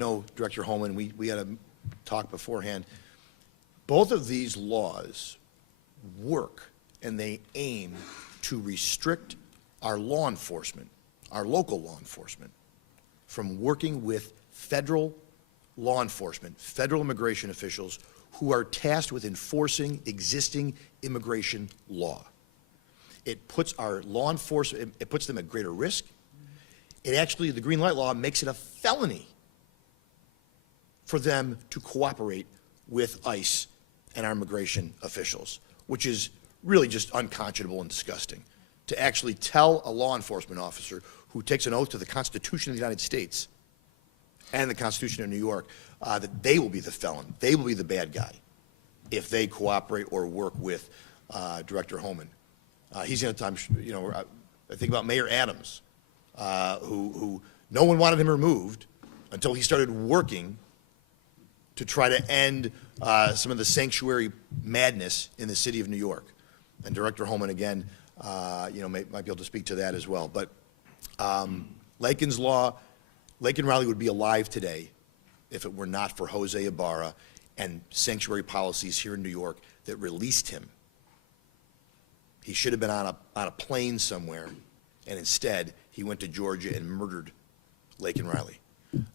know, Director Homan, we had a talk beforehand. Both of these laws work and they aim to restrict our law enforcement, our local law enforcement, from working with federal law enforcement, federal immigration officials who are tasked with enforcing existing immigration law. It puts our law enforcement, it puts them at greater risk. It actually, the green light law makes it a felony for them to cooperate with ICE and our immigration officials, which is really just unconscionable and disgusting. To actually tell a law enforcement officer who takes an oath to the Constitution of the United States and the Constitution of New York that they will be the felon, they will be the bad guy if they cooperate or work with Director Homan. He's in a time, you know, I think about Mayor Adams, who no one wanted him removed until he started working to try to end some of the sanctuary madness in the city of New York. And Director Homan, again, you know, might be able to speak to that as well. But Lakin's law, Laken Riley would be alive today if it were not for Jose Ibarra and sanctuary policies here in New York that released him. He should have been on a plane somewhere, and instead he went to Georgia and murdered Laken Riley.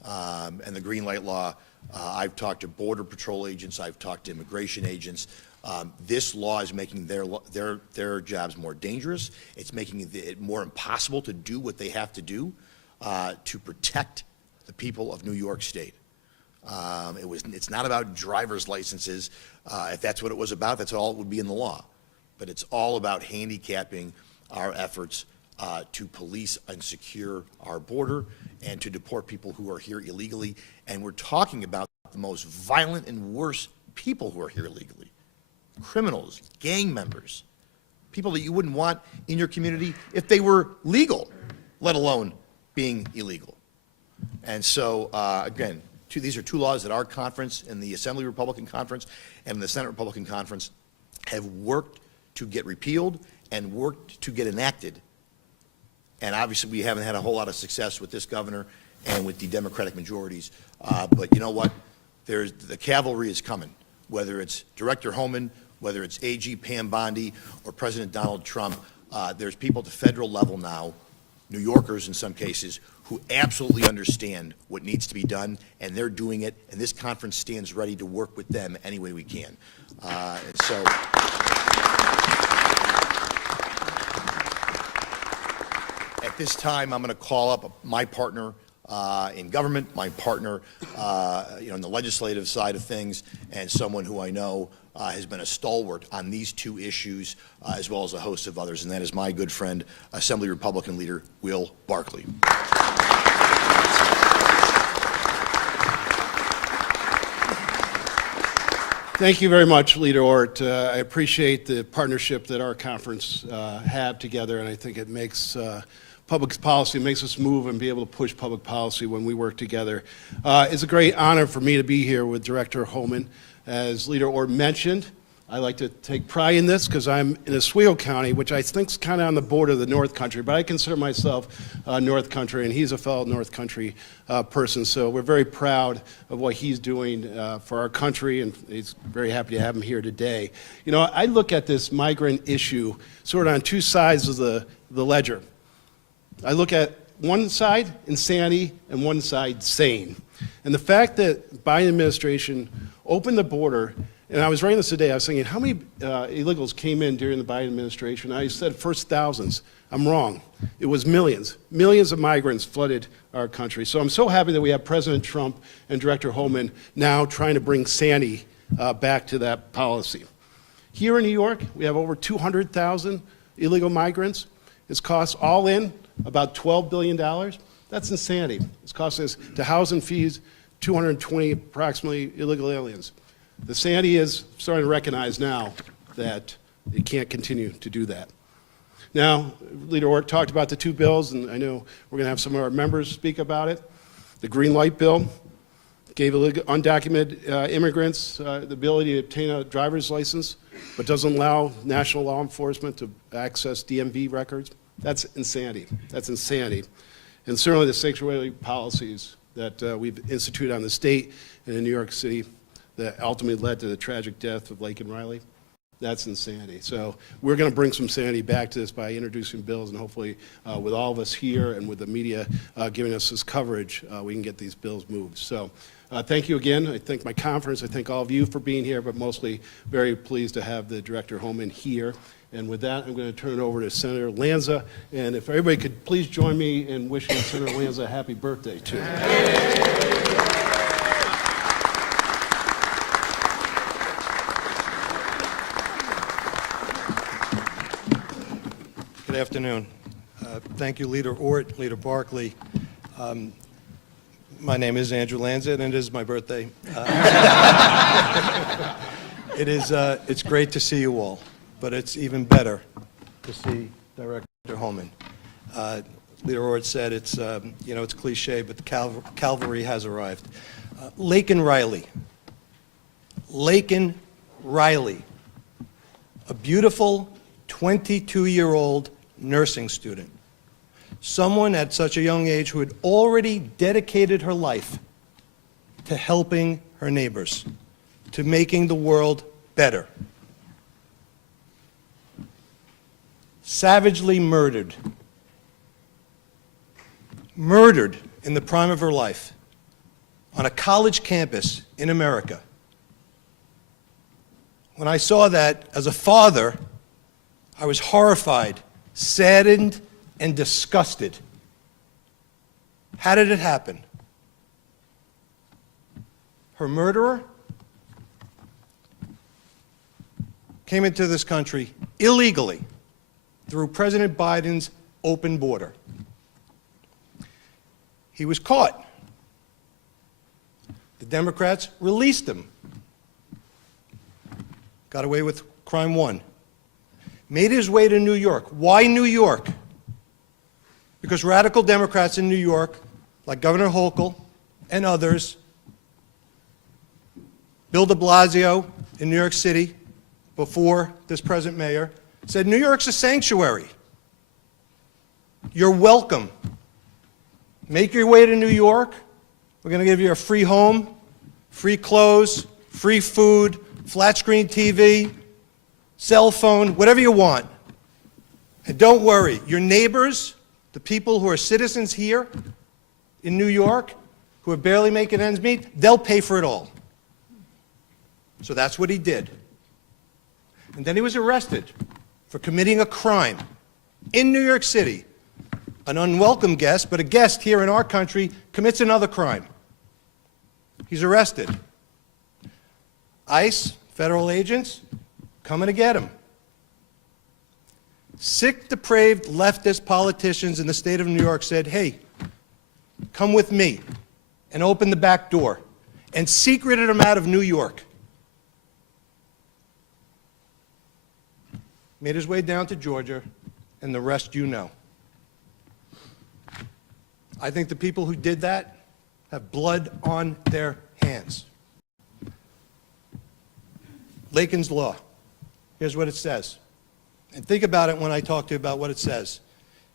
And the green light law, I've talked to Border Patrol agents, I've talked to immigration agents. This law is making their jobs more dangerous. It's making it more impossible to do what they have to do to protect the people of New York State. It's not about driver's licenses. If that's what it was about, that's all it would be in the law. But it's all about handicapping our efforts to police and secure our border and to deport people who are here illegally. And we're talking about the most violent and worst people who are here illegally. Criminals, gang members, people that you wouldn't want in your community if they were legal, let alone being illegal. And so, again, these are two laws that our conference and the Assembly Republican Conference and the Senate Republican Conference have worked to get repealed and worked to get enacted. And obviously we haven't had a whole lot of success with this governor and with the Democratic majorities. But you know what? The cavalry is coming, whether it's Director Homan, whether it's AG Pam Bondi or President Donald Trump. There's people at the federal level now, New Yorkers in some cases, who absolutely understand what needs to be done, and they're doing it, and this conference stands ready to work with them any way we can. And so, at this time, I'm going to call up my partner in government, my partner you know, in the legislative side of things, and someone who I know has been a stalwart on these two issues, as well as a host of others, and that is my good friend, Assembly Republican Leader Will Barkley. Thank you very much, Leader Ort. I appreciate the partnership that our conference have together, and I think it makes public policy, makes us move and be able to push public policy when we work together. It's a great honor for me to be here with Director Homan. As Leader Ort mentioned, I like to take pride in this because I'm in Oswego County, which I think is kind of on the border of the North Country, but I consider myself North Country, and he's a fellow North Country person, so we're very proud of what he's doing for our country, and he's very happy to have him here today. You know, I look at this migrant issue sort of on two sides of the ledger. I look at one side, insanity, and one side, sane. And the fact that Biden administration opened the border, and I was writing this today, I was thinking, how many illegals came in during the Biden administration? I said first thousands. I'm wrong. It was millions. Millions of migrants flooded our country. So I'm so happy that we have President Trump and Director Homan now trying to bring sanity back to that policy. Here in New York, we have over 200,000 illegal migrants. It's cost all in about $12 billion. That's insanity. It's costing us to house and feed 220 approximately illegal aliens. The sanity is starting to recognize now that it can't continue to do that. Now, Leader Ort talked about the two bills, and I know we're going to have some of our members speak about it. The Green Light Bill gave undocumented immigrants the ability to obtain a driver's license, but doesn't allow national law enforcement to access DMV records. That's insanity. That's insanity. And certainly the sanctuary policies that we've instituted on the state and in New York City that ultimately led to the tragic death of Laken Riley. That's insanity. So we're going to bring some sanity back to this by introducing bills, and hopefully with all of us here and with the media giving us this coverage, we can get these bills moved. So thank you again. I thank my conference. I thank all of you for being here, but mostly very pleased to have the Director Homan here. And with that, I'm going to turn it over to Senator Lanza. And if everybody could please join me in wishing Senator Lanza a happy birthday, too. Good afternoon. Thank you, Leader Ort, Leader Barkley. My name is Andrew Lanza, and it is my birthday. It's great to see you all, but it's even better to see Director Homan. Leader Ort said it's it's cliche, but the cavalry has arrived. Laken Riley, a beautiful 22-year-old nursing student, someone at such a young age who had already dedicated her life to helping her neighbors, to making the world better. Savagely murdered in the prime of her life on a college campus in America. When I saw that as a father, I was horrified, saddened, and disgusted. How did it happen? Her murderer came into this country illegally through President Biden's open border. He was caught. The Democrats released him. Got away with crime one. Made his way to New York. Why New York? Because radical Democrats in New York, like Governor Hochul and others, Bill de Blasio in New York City, before this present mayor, said New York's a sanctuary. You're welcome. Make your way to New York. We're going to give you a free home, free clothes, free food, flat screen TV, cell phone, whatever you want. And don't worry, your neighbors, the people who are citizens here in New York, who are barely making ends meet, they'll pay for it all. So that's what he did. And then he was arrested for committing a crime in New York City. An unwelcome guest, but a guest here in our country commits another crime. He's arrested. ICE, federal agents, coming to get him. Sick, depraved leftist politicians in the state of New York said, hey, come with me, and opened the back door and secreted him out of New York. Made his way down to Georgia, and the rest you know. I think the people who did that have blood on their hands. Laken's Law. Here's what it says. And think about it when I talk to you about what it says.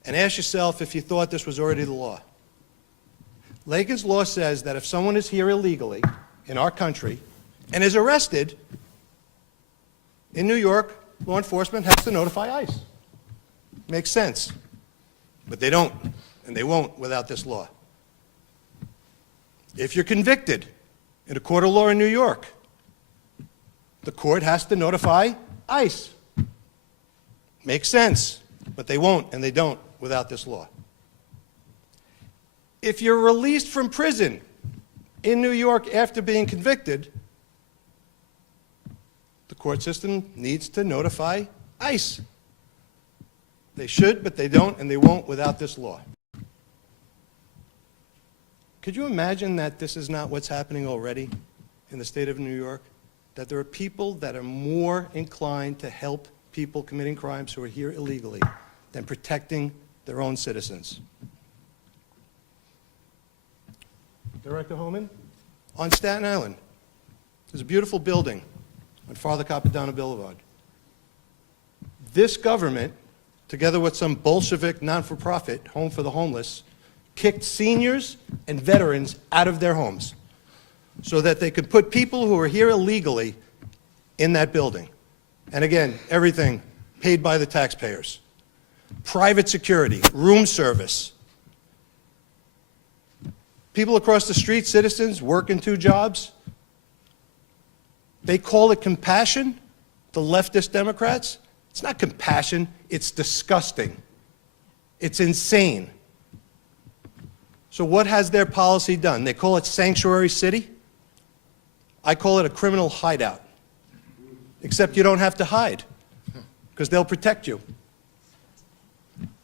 And ask yourself if you thought this was already the law. Laken's Law says that if someone is here illegally in our country and is arrested in New York, law enforcement has to notify ICE. Makes sense. But they don't, and they won't without this law. If you're convicted in a court of law in New York, the court has to notify ICE. Makes sense, but they won't and they don't without this law. If you're released from prison in New York after being convicted, the court system needs to notify ICE. They should, but they don't and they won't without this law. Could you imagine that this is not what's happening already in the state of New York? That there are people that are more inclined to help people committing crimes who are here illegally than protecting their own citizens. Director Homan, on Staten Island, there's a beautiful building on Father Capodanno Boulevard. This government, together with some Bolshevik non-for-profit, Home for the Homeless, kicked seniors and veterans out of their homes so that they could put people who are here illegally in that building. And again, everything paid by the taxpayers. Private security, room service. People across the street, citizens, working 2 jobs. They call it compassion, the leftist Democrats. It's not compassion, it's disgusting. It's insane. So what has their policy done? They call it sanctuary city. I call it a criminal hideout. Except you don't have to hide, because they'll protect you.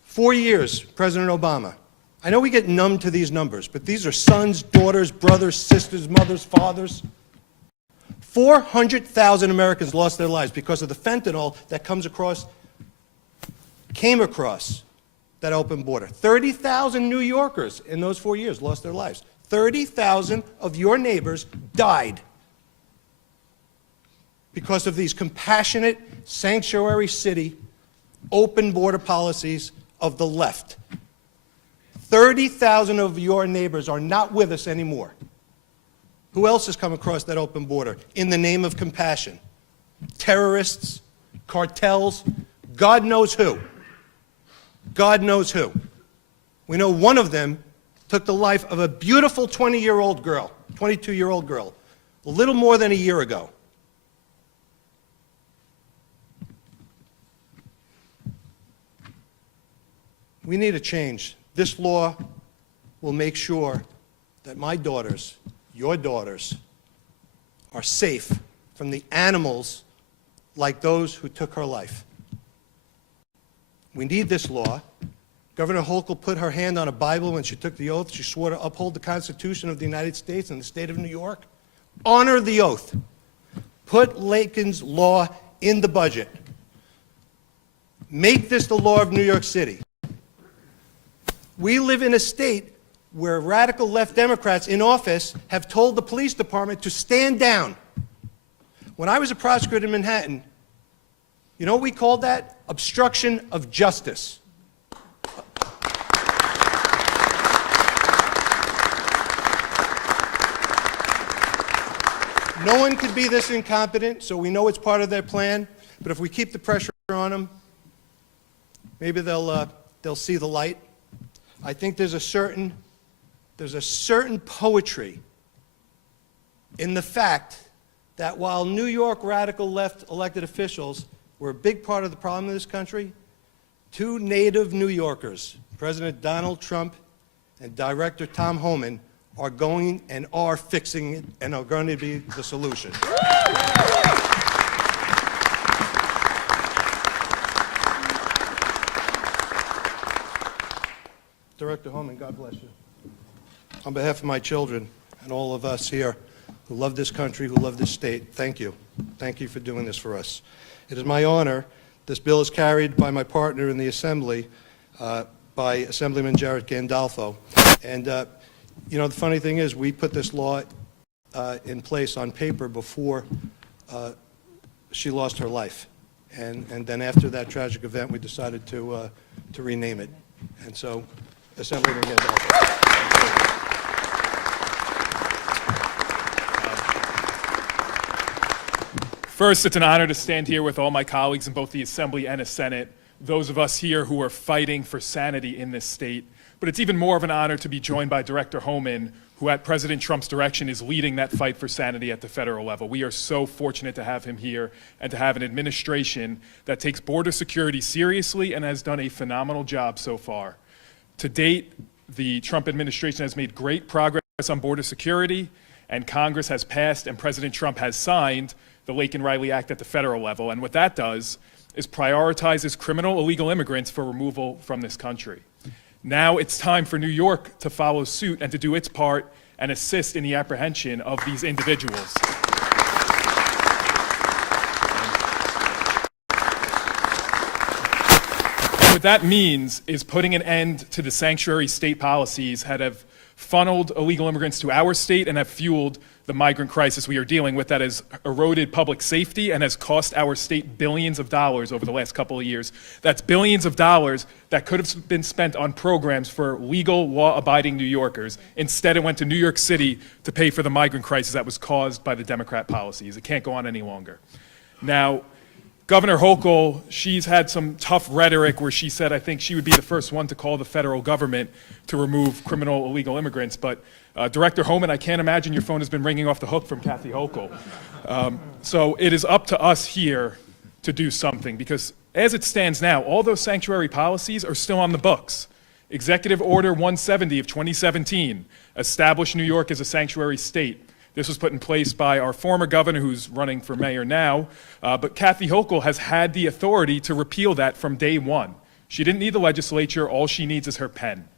4 years, President Obama. I know we get numb to these numbers, but these are sons, daughters, brothers, sisters, mothers, fathers. 400,000 Americans lost their lives because of the fentanyl that came across that open border. 30,000 New Yorkers in those 4 years lost their lives. 30,000 of your neighbors died because of these compassionate sanctuary city, open border policies of the left. 30,000 of your neighbors are not with us anymore. Who else has come across that open border in the name of compassion? Terrorists, cartels, God knows who. God knows who. We know one of them took the life of a beautiful 20-year-old girl, 22-year-old girl, a little more than a year ago. We need a change. This law will make sure that my daughters, your daughters, are safe from the animals like those who took her life. We need this law. Governor Hochul put her hand on a Bible when she took the oath. She swore to uphold the Constitution of the United States and the state of New York. Honor the oath. Put Lakin's law in the budget. Make this the law of New York City. We live in a state where radical left Democrats in office have told the police department to stand down. When I was a prosecutor in Manhattan, you know what we called that? Obstruction of justice. No one could be this incompetent, so we know it's part of their plan. But if we keep the pressure on them, maybe they'll see the light. I think there's a certain poetry in the fact that while New York radical left elected officials were a big part of the problem in this country, 2 native New Yorkers, President Donald Trump and Director Tom Homan, are going and are fixing it and are going to be the solution. Director Homan, God bless you. On behalf of my children and all of us here who love this country, who love this state, thank you. Thank you for doing this for us. It is my honor. This bill is carried by my partner in the Assembly, by Assemblyman Jared Gandolfo. And, you know, the funny thing is we put this law in place on paper before she lost her life. And then after that tragic event, we decided to rename it. And so, Assemblyman Gandolfo. First, it's an honor to stand here with all my colleagues in both the Assembly and the Senate, those of us here who are fighting for sanity in this state. But it's even more of an honor to be joined by Director Homan, who at President Trump's direction is leading that fight for sanity at the federal level. We are so fortunate to have him here and to have an administration that takes border security seriously and has done a phenomenal job so far. To date, the Trump administration has made great progress on border security, and Congress has passed and President Trump has signed the Laken-Riley Act at the federal level. And what that does is prioritizes criminal illegal immigrants for removal from this country. Now it's time for New York to follow suit and to do its part and assist in the apprehension of these individuals. And what that means is putting an end to the sanctuary state policies that have funneled illegal immigrants to our state and have fueled the migrant crisis we are dealing with that has eroded public safety and has cost our state billions of dollars over the last couple of years. That's billions of dollars that could have been spent on programs for legal, law-abiding New Yorkers. Instead, it went to New York City to pay for the migrant crisis that was caused by the Democrat policies. It can't go on any longer. Now, Governor Hochul, she's had some tough rhetoric where she said, I think she would be the first one to call the federal government to remove criminal illegal immigrants, but Director Homan, I can't imagine your phone has been ringing off the hook from Kathy Hochul. So it is up to us here to do something, because as it stands now, all those sanctuary policies are still on the books. Executive Order 170 of 2017 established New York as a sanctuary state. This was put in place by our former governor, who's running for mayor now, but Kathy Hochul has had the authority to repeal that from day one. She didn't need the legislature, all she needs is her pen.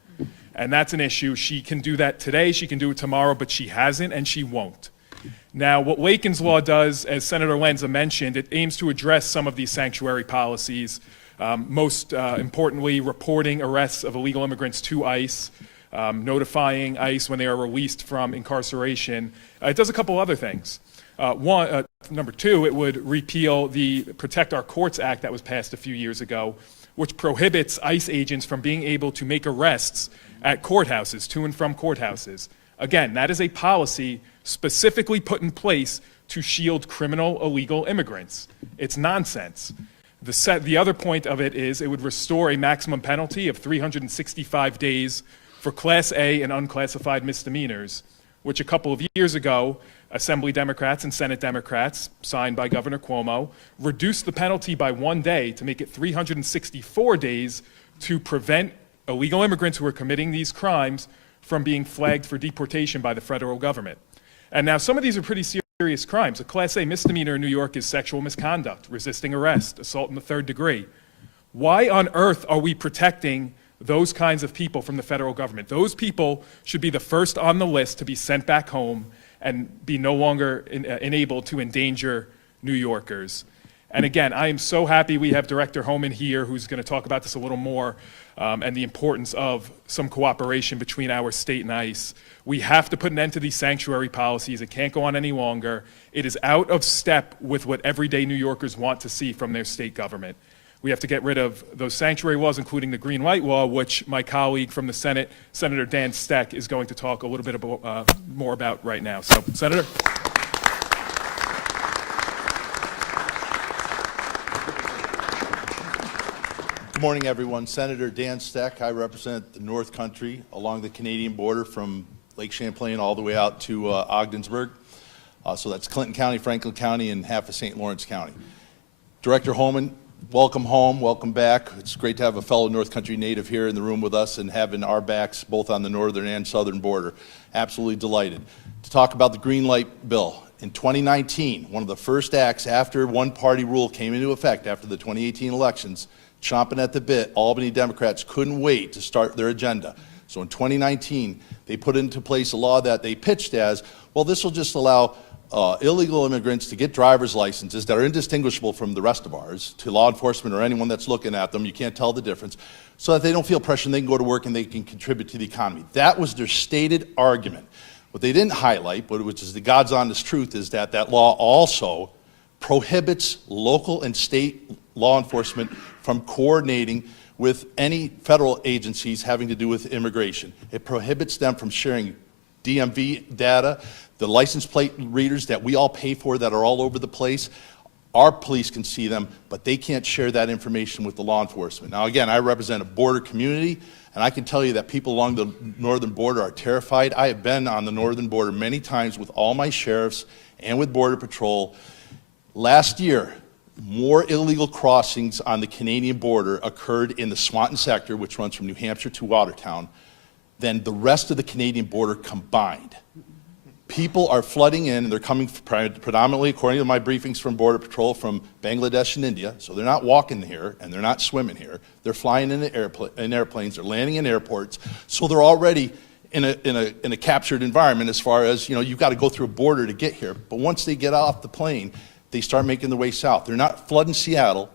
And that's an issue. She can do that today, she can do it tomorrow, but she hasn't and she won't. Now, what Lakin's Law does, as Senator Lenza mentioned, it aims to address some of these sanctuary policies, most importantly, reporting arrests of illegal immigrants to ICE, notifying ICE when they are released from incarceration. It does a couple other things. Number two, it would repeal the Protect Our Courts Act that was passed a few years ago, which prohibits ICE agents from being able to make arrests at courthouses, to and from courthouses. Again, that is a policy specifically put in place to shield criminal illegal immigrants. It's nonsense. The other point of it is it would restore a maximum penalty of 365 days for Class A and unclassified misdemeanors, which a couple of years ago, Assembly Democrats and Senate Democrats, signed by Governor Cuomo, reduced the penalty by 1 day to make it 364 days to prevent illegal immigrants who are committing these crimes from being flagged for deportation by the federal government. And now some of these are pretty serious crimes. A Class A misdemeanor in New York is sexual misconduct, resisting arrest, assault in the 3rd degree. Why on earth are we protecting those kinds of people from the federal government? Those people should be the first on the list to be sent back home and be no longer enabled to endanger New Yorkers. And again, I am so happy we have Director Homan here, who's going to talk about this a little more, and the importance of some cooperation between our state and ICE. We have to put an end to these sanctuary policies. It can't go on any longer. It is out of step with what everyday New Yorkers want to see from their state government. We have to get rid of those sanctuary laws, including the green light law, which my colleague from the Senate, Senator Dan Steck, is going to talk a little bit more about right now. So, Senator. Good morning, everyone. Senator Dan Steck. I represent the North Country along the Canadian border from Lake Champlain all the way out to Ogdensburg. So that's Clinton County, Franklin County, and half of St. Lawrence County. Director Homan, welcome home, welcome back. It's great to have a fellow North Country native here in the room with us and having our backs both on the northern and southern border. Absolutely delighted. To talk about the green light bill. In 2019, one of the first acts after one-party rule came into effect after the 2018 elections, chomping at the bit, Albany Democrats couldn't wait to start their agenda. So in 2019, they put into place a law that they pitched as, well, this will just allow illegal immigrants to get driver's licenses that are indistinguishable from the rest of ours to law enforcement or anyone that's looking at them. You can't tell the difference. So that they don't feel pressure and they can go to work and they can contribute to the economy. That was their stated argument. What they didn't highlight, but which is the God's honest truth, is that that law also prohibits local and state law enforcement from coordinating with any federal agencies having to do with immigration. It prohibits them from sharing DMV data, the license plate readers that we all pay for that are all over the place. Our police can see them, but they can't share that information with the law enforcement. Now again, I represent a border community, and I can tell you that people along the northern border are terrified. I have been on the northern border many times with all my sheriffs and with Border Patrol. Last year, more illegal crossings on the Canadian border occurred in the Swanton sector, which runs from New Hampshire to Watertown, than the rest of the Canadian border combined. People are flooding in, and they're coming predominantly, according to my briefings from Border Patrol, from Bangladesh and India. So they're not walking here, and they're not swimming here. They're flying in airplanes, they're landing in airports. So they're already in a captured environment as far as, you've got to go through a border to get here. But once they get off the plane, they start making their way south. They're not flooding Seattle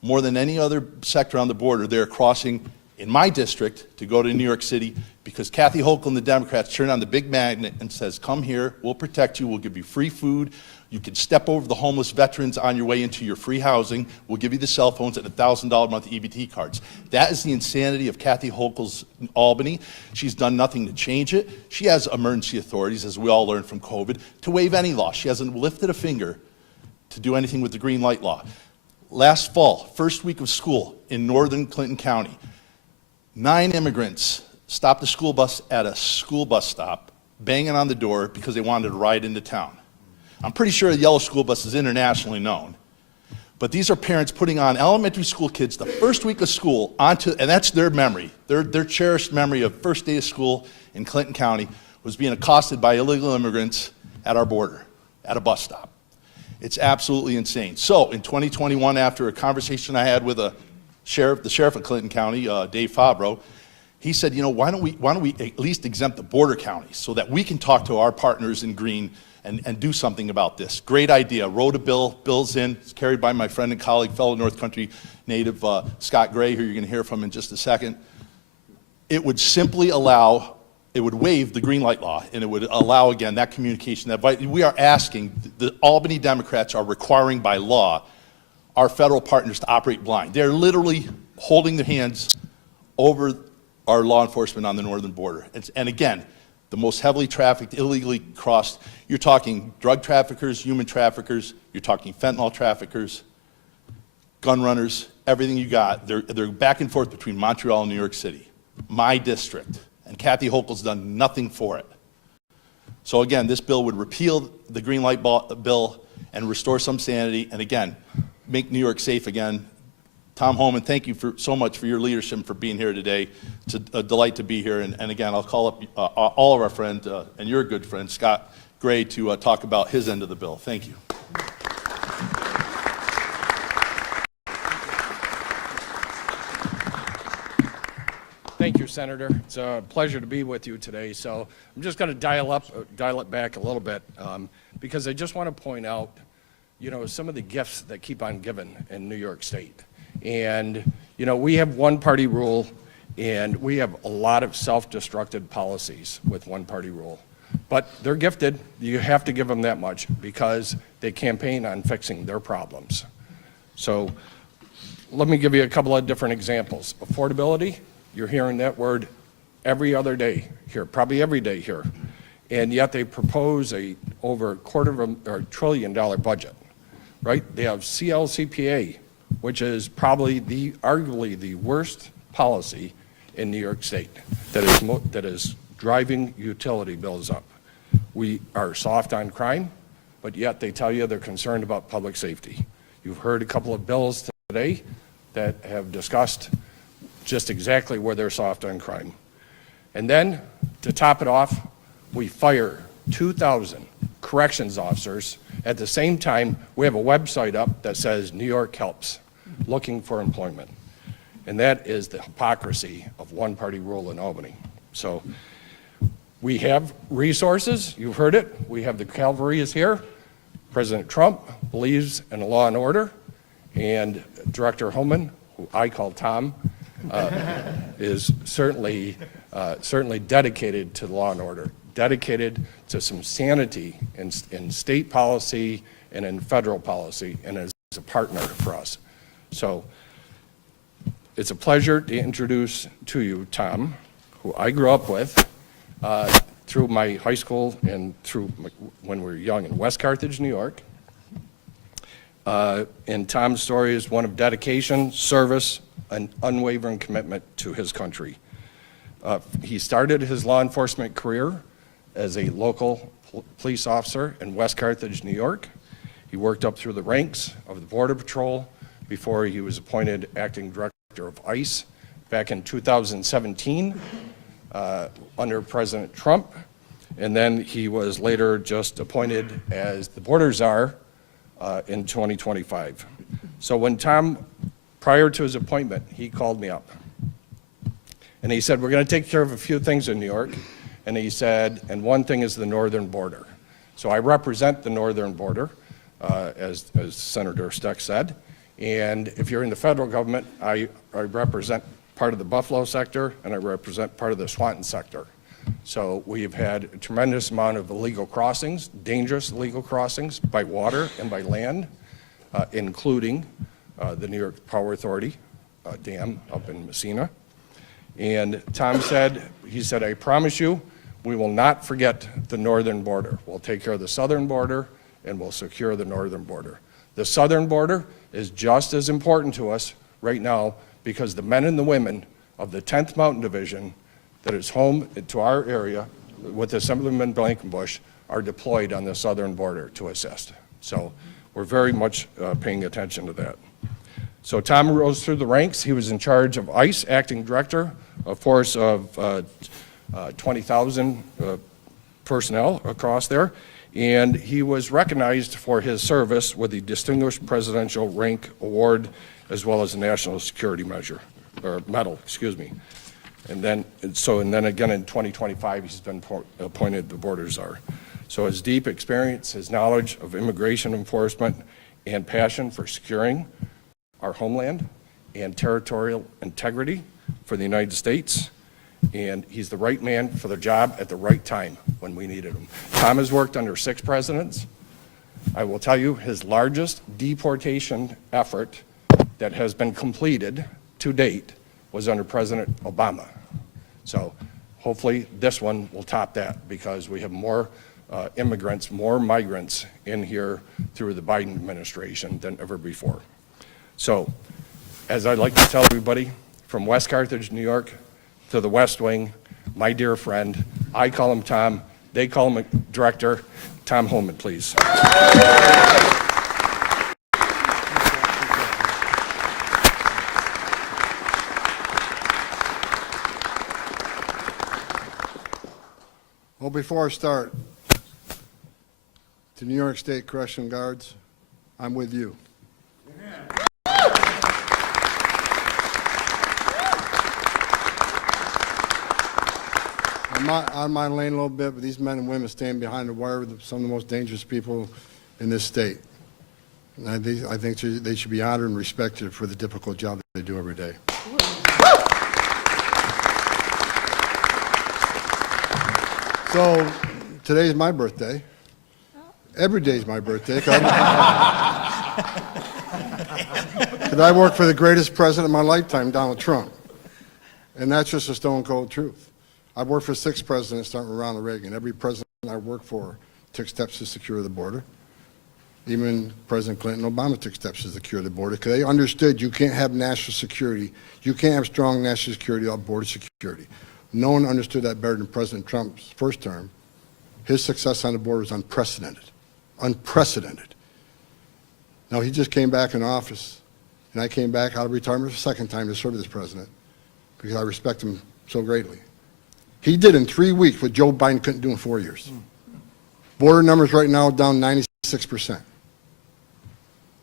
more than any other sector on the border. They're crossing in my district to go to New York City because Kathy Hochul and the Democrats turned on the big magnet and says, come here, we'll protect you, we'll give you free food, you can step over the homeless veterans on your way into your free housing, we'll give you the cell phones and $1,000 a month EBT cards. That is the insanity of Kathy Hochul's Albany. She's done nothing to change it. She has emergency authorities, as we all learned from COVID, to waive any law. She hasn't lifted a finger to do anything with the green light law. Last fall, first week of school in northern Clinton County, 9 immigrants stopped a school bus at a school bus stop, banging on the door because they wanted to ride into town. I'm pretty sure a yellow school bus is internationally known. But these are parents putting on elementary school kids the first week of school onto, and that's their memory, their cherished memory of first day of school in Clinton County was being accosted by illegal immigrants at our border, at a bus stop. It's absolutely insane. So in 2021, after a conversation I had with the sheriff of Clinton County, Dave Fabro, he said, you know, why don't we at least exempt the border counties so that we can talk to our partners in green and do something about this. Great idea. Wrote a bill. Bill's in. It's carried by my friend and colleague, fellow North Country native Scott Gray, who you're going to hear from in just a second. It would simply allow, it would waive the green light law, and it would allow, again, that communication. That we are asking, the Albany Democrats are requiring by law our federal partners to operate blind. They're literally holding their hands over our law enforcement on the northern border. And again, the most heavily trafficked, illegally crossed, you're talking drug traffickers, human traffickers, you're talking fentanyl traffickers, gun runners, everything you got. They're back and forth between Montreal and New York City, my district. And Kathy Hochul's done nothing for it. So again, this bill would repeal the green light bill and restore some sanity, and again, make New York safe again. Tom Homan, thank you so much for your leadership and for being here today. It's a delight to be here. And again, I'll call up all of our friends, and your good friend, Scott Gray, to talk about his end of the bill. Thank you. Thank you, Senator. It's a pleasure to be with you today. So I'm just going to dial it back a little bit because I just want to point out, you know, some of the gifts that keep on giving in New York State. And, you know, we have one-party rule, and we have a lot of self-destructive policies with one-party rule. But they're gifted. You have to give them that much because they campaign on fixing their problems. So let me give you a couple of different examples. Affordability, you're hearing that word every other day here, probably every day here. And yet they propose over $250 billion budget, right? They have CLCPA, which is probably arguably the worst policy in New York State that is driving utility bills up. We are soft on crime, but yet they tell you they're concerned about public safety. You've heard a couple of bills today that have discussed just exactly where they're soft on crime. And then, to top it off, we fire 2,000 corrections officers. At the same time, we have a website up that says New York Helps, looking for employment. And that is the hypocrisy of one-party rule in Albany. So we have resources, you've heard it. We have the cavalry is here. President Trump believes in law and order, and Director Homan, who I call Tom, is certainly dedicated to law and order, dedicated to some sanity in state policy and in federal policy, and as a partner for us. So it's a pleasure to introduce to you Tom, who I grew up with through my high school and through when we were young in West Carthage, New York. And Tom's story is one of dedication, service, and unwavering commitment to his country. He started his law enforcement career as a local police officer in West Carthage, New York. He worked up through the ranks of the Border Patrol before he was appointed acting director of ICE back in 2017 under President Trump. And then he was later just appointed as the Border Czar in 2025. So when Tom, prior to his appointment, he called me up. And he said, we're going to take care of a few things in New York. And he said, and one thing is the northern border. So I represent the northern border, as Senator Steck said. And if you're in the federal government, I represent part of the Buffalo sector, and I represent part of the Swanton sector. So we've had a tremendous amount of illegal crossings, dangerous illegal crossings by water and by land, including the New York Power Authority dam up in Messina. And Tom said, he said, I promise you, we will not forget the northern border. We'll take care of the southern border, and we'll secure the northern border. The southern border is just as important to us right now because the men and the women of the 10th Mountain Division that is home to our area with Assemblyman Blankenbush are deployed on the southern border to assist. So we're very much paying attention to that. So Tom rose through the ranks. He was in charge of ICE, acting director, a force of 20,000 personnel across there. And he was recognized for his service with the Distinguished Presidential Rank Award, as well as a National Security Medal, excuse me. And then again in 2025, he's been appointed the Border Czar. So his deep experience, his knowledge of immigration enforcement, and passion for securing our homeland and territorial integrity for the United States. And he's the right man for the job at the right time when we needed him. Tom has worked under 6 presidents. I will tell you, his largest deportation effort that has been completed to date was under President Obama. So hopefully this one will top that because we have more immigrants, more migrants in here through the Biden administration than ever before. So as I like to tell everybody, from West Carthage, New York, to the West Wing, my dear friend, I call him Tom, they call him a director, Tom Homan, please. Well, before I start, to New York State Correctional Guards, I'm with you. I'm out of my lane a little bit, but these men and women stand behind the wire with some of the most dangerous people in this state. And I think they should be honored and respected for the difficult job that they do every day. So today's my birthday. Every day's my birthday. Because I worked for the greatest president of my lifetime, Donald Trump. And that's just a stone cold truth. I've worked for 6 presidents, starting with Ronald Reagan. Every president I worked for took steps to secure the border. Even President Clinton and Obama took steps to secure the border because they understood you can't have national security. You can't have strong national security without border security. No one understood that better than President Trump's first term. His success on the border was unprecedented. Unprecedented. Now, he just came back in office, and I came back out of retirement for the second time to serve as president because I respect him so greatly. He did in 3 weeks what Joe Biden couldn't do in 4 years. Border numbers right now down 96%.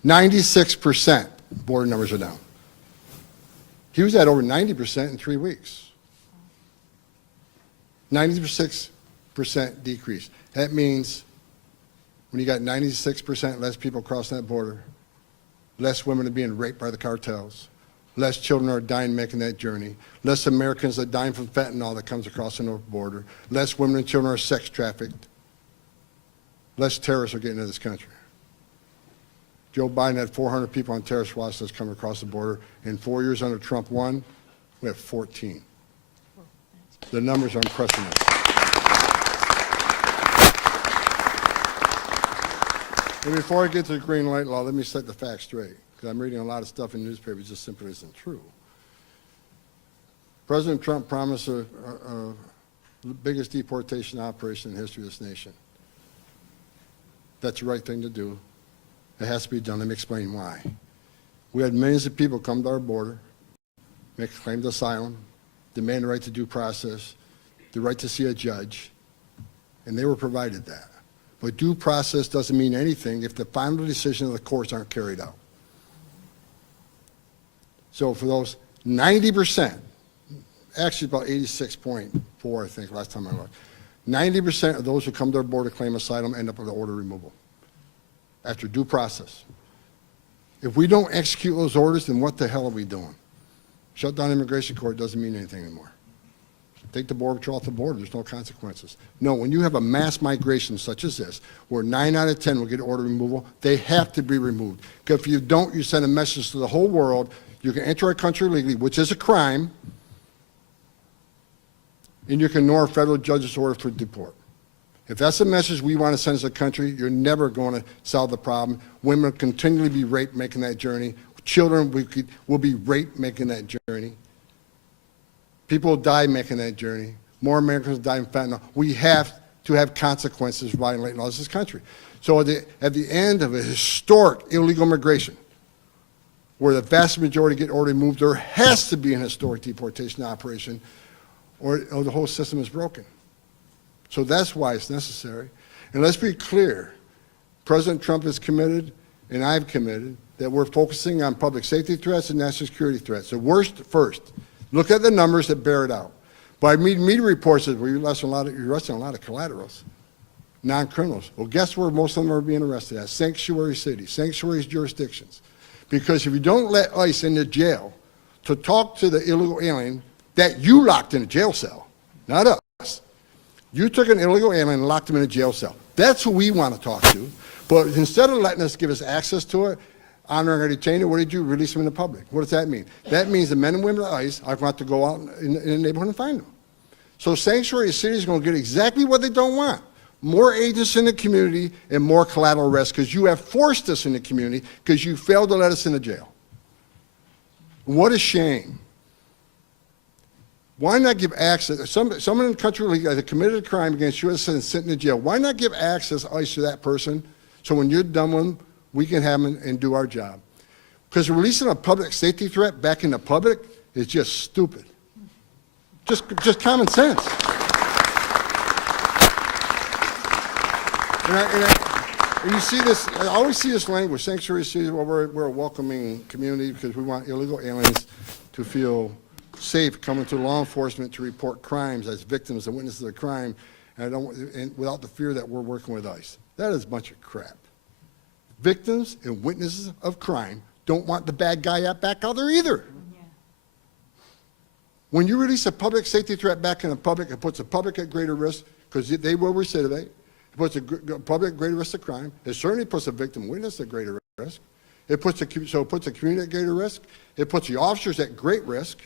96% border numbers are down. He was at over 90% in 3 weeks. 96% decrease. That means when you got 96% less people crossing that border, less women are being raped by the cartels, less children are dying making that journey, less Americans are dying from fentanyl that comes across the north border, less women and children are sex trafficked, less terrorists are getting into this country. Joe Biden had 400 people on terrorist watch lists coming across the border. In 4 years under Trump 1, we have 14. The numbers are unprecedented. And before I get to the green light law, let me set the facts straight, because I'm reading a lot of stuff in newspapers just simply isn't true. President Trump promised the biggest deportation operation in the history of this nation. That's the right thing to do. It has to be done. Let me explain why. We had millions of people come to our border, make claims of asylum, demand the right to due process, the right to see a judge, and they were provided that. But due process doesn't mean anything if the final decision of the courts aren't carried out. So for those 90%, actually about 86.4, I think, last time I looked, 90% of those who come to our border claim asylum end up with an order removal after due process. If we don't execute those orders, then what the hell are we doing? Shut down immigration court doesn't mean anything anymore. Take the Border Patrol off the border, there's no consequences. No, when you have a mass migration such as this, where 9 out of 10 will get order removal, they have to be removed. Because if you don't, you send a message to the whole world, you can enter our country illegally, which is a crime, and you can ignore a federal judge's order for deport. If that's the message we want to send as a country, you're never going to solve the problem. Women will continually be raped making that journey. Children will be raped making that journey. People will die making that journey. More Americans die in fentanyl. We have to have consequences for violating laws in this country. So at the end of a historic illegal immigration, where the vast majority get order removed, there has to be an historic deportation operation, or the whole system is broken. So that's why it's necessary. And let's be clear, President Trump is committed, and I've committed, that we're focusing on public safety threats and national security threats. The worst first. Look at the numbers that bear it out. By media reports that you're arresting a lot of collaterals, non-criminals. Well, guess where most of them are being arrested at? Sanctuary cities, sanctuary jurisdictions. Because if you don't let ICE into jail to talk to the illegal alien that you locked in a jail cell, not us. You took an illegal alien and locked him in a jail cell. That's who we want to talk to. But instead of letting us give us access to it, honoring our detainer, what did you? Release them in the public. What does that mean? That means the men and women of ICE are going to have to go out in the neighborhood and find them. So sanctuary cities are going to get exactly what they don't want. More agents in the community and more collateral arrests because you have forced us in the community because you failed to let us into jail. What a shame. Why not give access? Someone in the country that committed a crime against U.S. citizens sitting in jail. Why not give access ICE to that person so when you're done with them, we can have them and do our job? Because releasing a public safety threat back in the public is just stupid. Just common sense. And you see this, I always see this language, sanctuary cities, well, we're a welcoming community because we want illegal aliens to feel safe coming to law enforcement to report crimes as victims and witnesses of crime, and without the fear that we're working with ICE. That is a bunch of crap. Victims and witnesses of crime don't want the bad guy back out there either. Yeah. When you release a public safety threat back in the public, it puts the public at greater risk because they will recidivate. It puts the public at greater risk of crime. It certainly puts the victim witness at greater risk. It puts the community at greater risk. It puts the officers at great risk.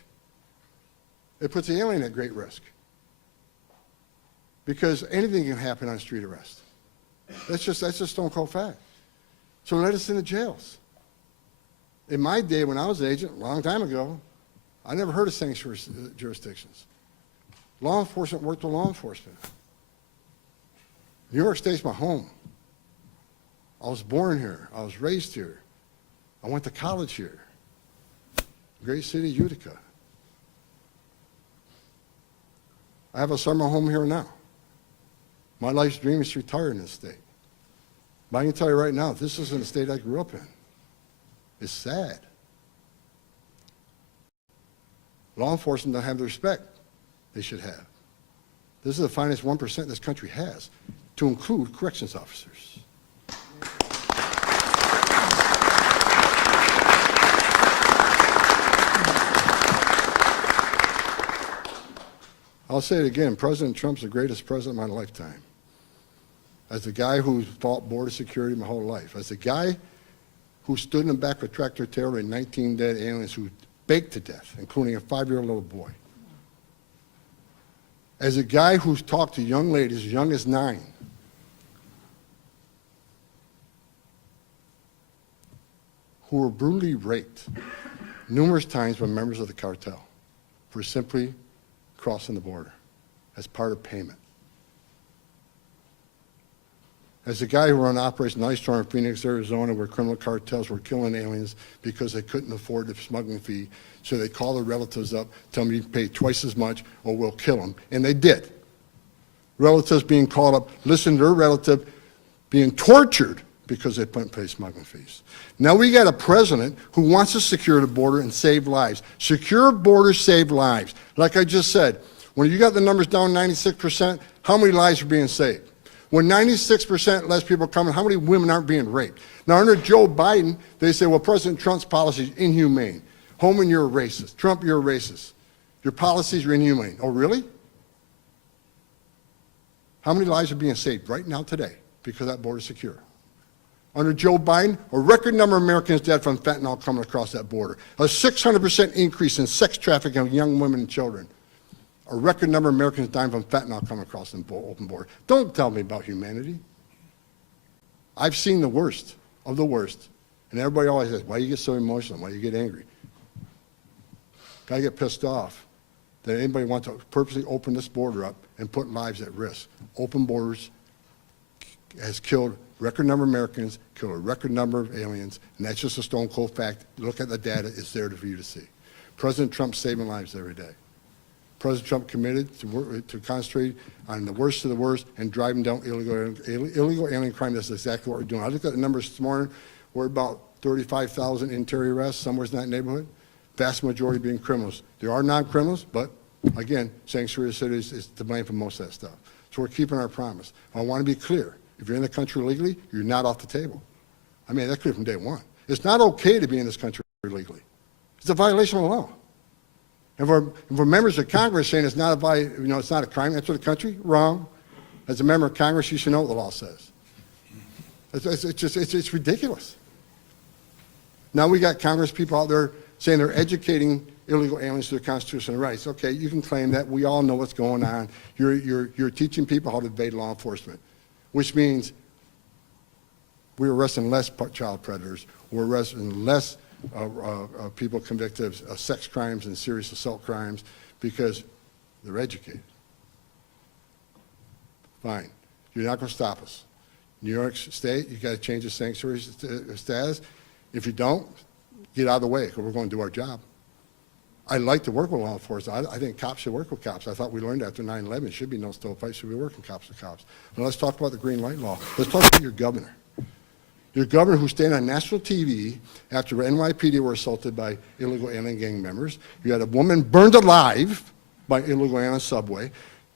It puts the alien at great risk. Because anything can happen on street arrest. That's just stone cold fact. So let us into jails. In my day, when I was an agent, a long time ago, I never heard of sanctuary jurisdictions. Law enforcement worked with law enforcement. New York State's my home. I was born here. I was raised here. I went to college here. Great city, Utica. I have a summer home here now. My life's dream is to retire in this state. But I can tell you right now, this isn't the state I grew up in. It's sad. Law enforcement don't have the respect they should have. This is the finest 1% this country has, to include corrections officers. I'll say it again, President Trump's the greatest president of my lifetime. As a guy who fought border security my whole life, as a guy who stood in the back of a tractor trailer and 19 dead aliens who baked to death, including a 5-year-old little boy. As a guy who's talked to young ladies as young as 9, who were brutally raped numerous times by members of the cartel for simply crossing the border as part of payment. As a guy who ran Operation Ice Storm in Phoenix, Arizona, where criminal cartels were killing aliens because they couldn't afford the smuggling fee, so they called their relatives up, tell them you pay twice as much or we'll kill them, and they did. Relatives being called up, listen to their relative being tortured because they couldn't pay smuggling fees. Now we got a president who wants to secure the border and save lives. Secure borders save lives. Like I just said, when you got the numbers down 96%, how many lives are being saved? When 96% less people are coming, how many women aren't being raped? Now, under Joe Biden, they say, well, President Trump's policy is inhumane. Homan, you're a racist. Trump, you're a racist. Your policies are inhumane. Oh, really? How many lives are being saved right now today because that border's secure? Under Joe Biden, a record number of Americans dead from fentanyl coming across that border. A 600% increase in sex trafficking of young women and children. A record number of Americans dying from fentanyl coming across the open border. Don't tell me about humanity. I've seen the worst of the worst. And everybody always says, why do you get so emotional? Why do you get angry? I get pissed off that anybody wants to purposely open this border up and put lives at risk. Open borders has killed a record number of Americans, killed a record number of aliens, and that's just a stone cold fact. Look at the data, it's there for you to see. President Trump's saving lives every day. President Trump committed to concentrate on the worst of the worst and driving down illegal alien crime. That's exactly what we're doing. I looked at the numbers this morning. We're about 35,000 interior arrests, somewhere in that neighborhood. Vast majority being criminals. There are non-criminals, but again, sanctuary cities is to blame for most of that stuff. So we're keeping our promise. I want to be clear. If you're in the country legally, you're not off the table. I made that clear from day one. It's not okay to be in this country illegally. It's a violation of the law. And for members of Congress saying it's not it's not a crime, enter the country, wrong. As a member of Congress, you should know what the law says. It's ridiculous. Now we got Congress people out there saying they're educating illegal aliens to their constitutional rights. Okay, you can claim that. We all know what's going on. You're teaching people how to evade law enforcement, which means we're arresting less child predators. We're arresting less people convicted of sex crimes and serious assault crimes because they're educated. Fine. You're not going to stop us. New York State, you got to change the sanctuary status. If you don't, get out of the way because we're going to do our job. I like to work with law enforcement. I think cops should work with cops. I thought we learned after 9/11, should be no stovepipe, should be working cops with cops. Now let's talk about the green light law. Let's talk about your governor. Your governor who's staying on national TV after NYPD were assaulted by illegal alien gang members. You had a woman burned alive by illegal alien subway.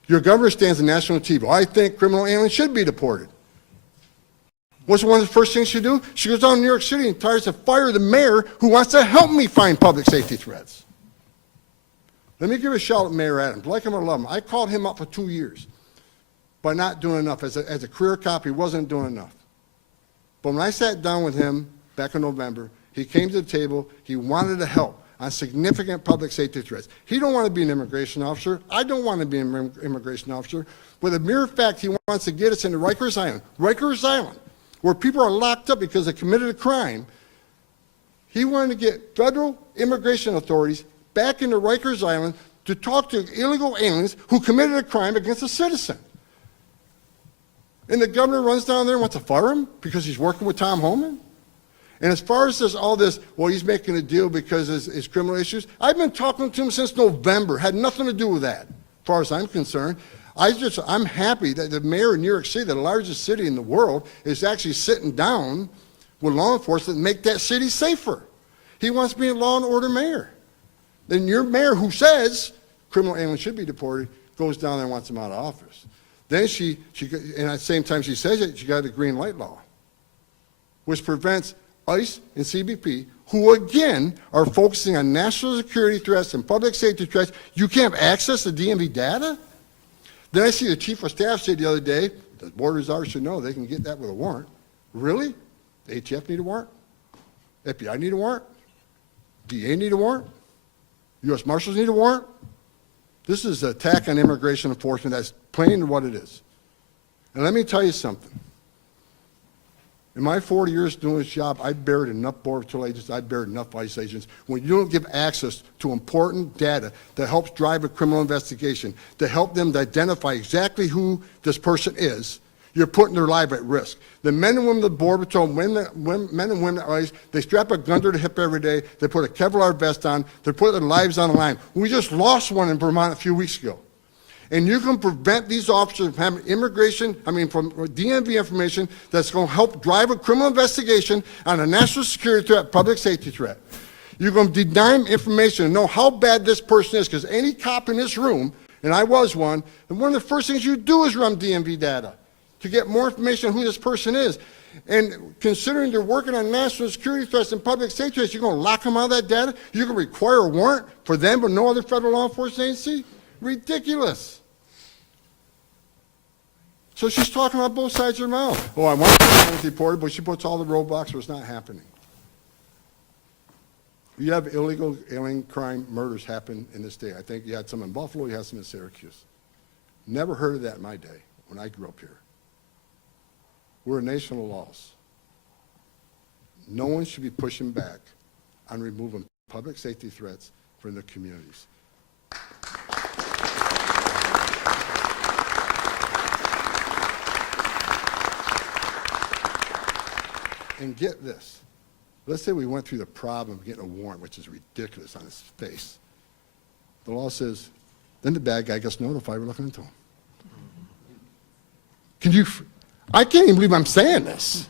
Your governor stands on national TV. I think criminal aliens should be deported. What's one of the first things she do? She goes down to New York City and tries to fire the mayor who wants to help me find public safety threats. Let me give a shout at Mayor Adams. Like him or love him, I called him up for 2 years by not doing enough. As a career cop, he wasn't doing enough. But when I sat down with him back in November, he came to the table. He wanted to help on significant public safety threats. He don't want to be an immigration officer. I don't want to be an immigration officer. But the mere fact he wants to get us into Rikers Island, where people are locked up because they committed a crime, he wanted to get federal immigration authorities back into Rikers Island to talk to illegal aliens who committed a crime against a citizen. And the governor runs down there and wants to fire him because he's working with Tom Homan? And as far as all this, well, he's making a deal because of his criminal issues, I've been talking to him since November, had nothing to do with that, as far as I'm concerned. I'm happy that the mayor of New York City, the largest city in the world, is actually sitting down with law enforcement to make that city safer. He wants to be a law and order mayor. Then your mayor who says criminal aliens should be deported goes down there and wants them out of office. Then and at the same time she says it, she got a green light law, which prevents ICE and CBP, who again are focusing on national security threats and public safety threats. You can't have access to DMV data? Then I see the chief of staff say the other day, the Border Czar should know they can get that with a warrant. Really? The ATF need a warrant? FBI need a warrant? DA need a warrant? U.S. Marshals need a warrant? This is an attack on immigration enforcement. That's plain what it is. And let me tell you something. In my 40 years doing this job, I've buried enough Border Patrol agents, I've buried enough ICE agents. When you don't give access to important data that helps drive a criminal investigation, to help them to identify exactly who this person is, you're putting their life at risk. The men and women of the Border Patrol, men and women at ICE, they strap a gun to their hip every day, they put a Kevlar vest on, they put their lives on the line. We just lost one in Vermont a few weeks ago. And you can prevent these officers from having from DMV information that's going to help drive a criminal investigation on a national security threat, public safety threat. You're going to deny them information to know how bad this person is, because any cop in this room, and I was one, and one of the first things you do is run DMV data to get more information on who this person is. And considering they're working on national security threats and public safety threats, you're going to lock them out of that data? You're going to require a warrant for them but no other federal law enforcement agency? Ridiculous. So she's talking about both sides of her mouth. Oh, I want to report it, but she puts all the roadblocks where it's not happening. You have illegal alien crime murders happen in this state. I think you had some in Buffalo, you had some in Syracuse. Never heard of that in my day when I grew up here. We're a nation of laws. No one should be pushing back on removing public safety threats from their communities. And get this. Let's say we went through the problem of getting a warrant, which is ridiculous on its face. The law says, then the bad guy gets notified, we're looking into him. I can't even believe I'm saying this.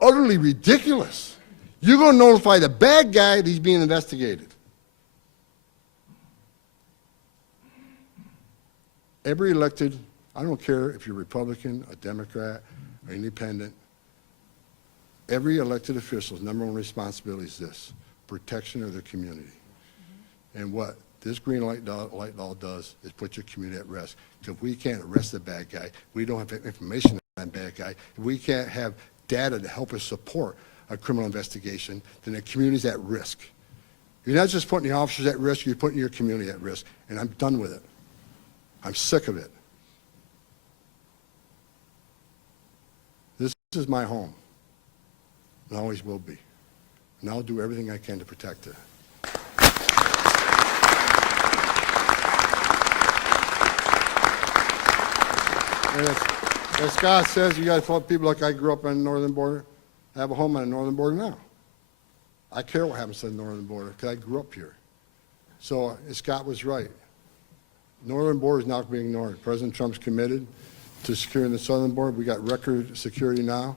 Utterly ridiculous. You're going to notify the bad guy that he's being investigated. Every elected, I don't care if you're Republican, a Democrat, or independent, every elected official's number one responsibility is this: protection of their community. And what this green light law does is put your community at risk. Because if we can't arrest the bad guy, we don't have information on that bad guy, if we can't have data to help us support a criminal investigation, then the community's at risk. You're not just putting the officers at risk, you're putting your community at risk. And I'm done with it. I'm sick of it. This is my home. And always will be. And I'll do everything I can to protect it. And as Scott says, you got to tell people like I grew up on the northern border. I have a home on the northern border now. I care what happens to the northern border because I grew up here. So Scott was right. Northern border is not being ignored. President Trump's committed to securing the southern border. We got record security now.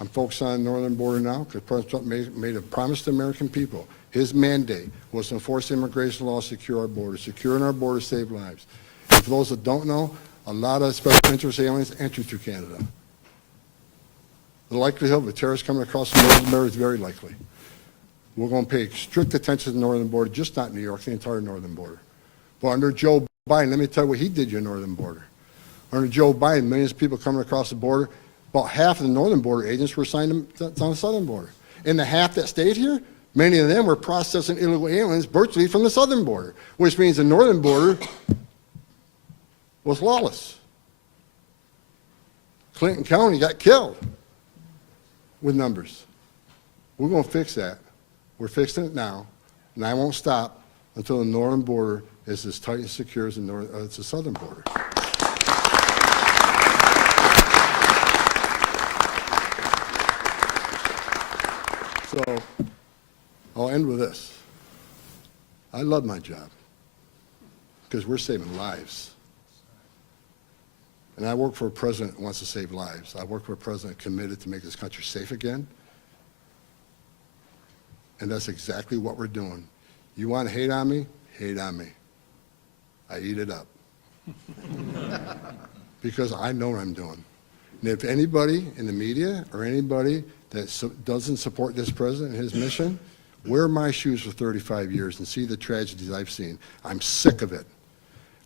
I'm focused on the northern border now because President Trump made a promise to the American people. His mandate was to enforce immigration laws, secure our border. Securing our border save lives. And for those that don't know, a lot of special interest aliens enter through Canada. The likelihood of a terrorist coming across the northern border is very likely. We're going to pay strict attention to the northern border, just not New York, the entire northern border. But under Joe Biden, let me tell you what he did to your northern border. Under Joe Biden, millions of people coming across the border, about half of the northern border agents were assigned on the southern border. And the half that stayed here, many of them were processing illegal aliens virtually from the southern border, which means the northern border was lawless. Clinton County got killed with numbers. We're going to fix that. We're fixing it now, and I won't stop until the northern border is as tight and secure as the southern border. So I'll end with this. I love my job because we're saving lives. And I work for a president who wants to save lives. I work for a president committed to make this country safe again. And that's exactly what we're doing. You want to hate on me? Hate on me. I eat it up. Because I know what I'm doing. And if anybody in the media or anybody that doesn't support this president and his mission, wear my shoes for 35 years and see the tragedies I've seen. I'm sick of it.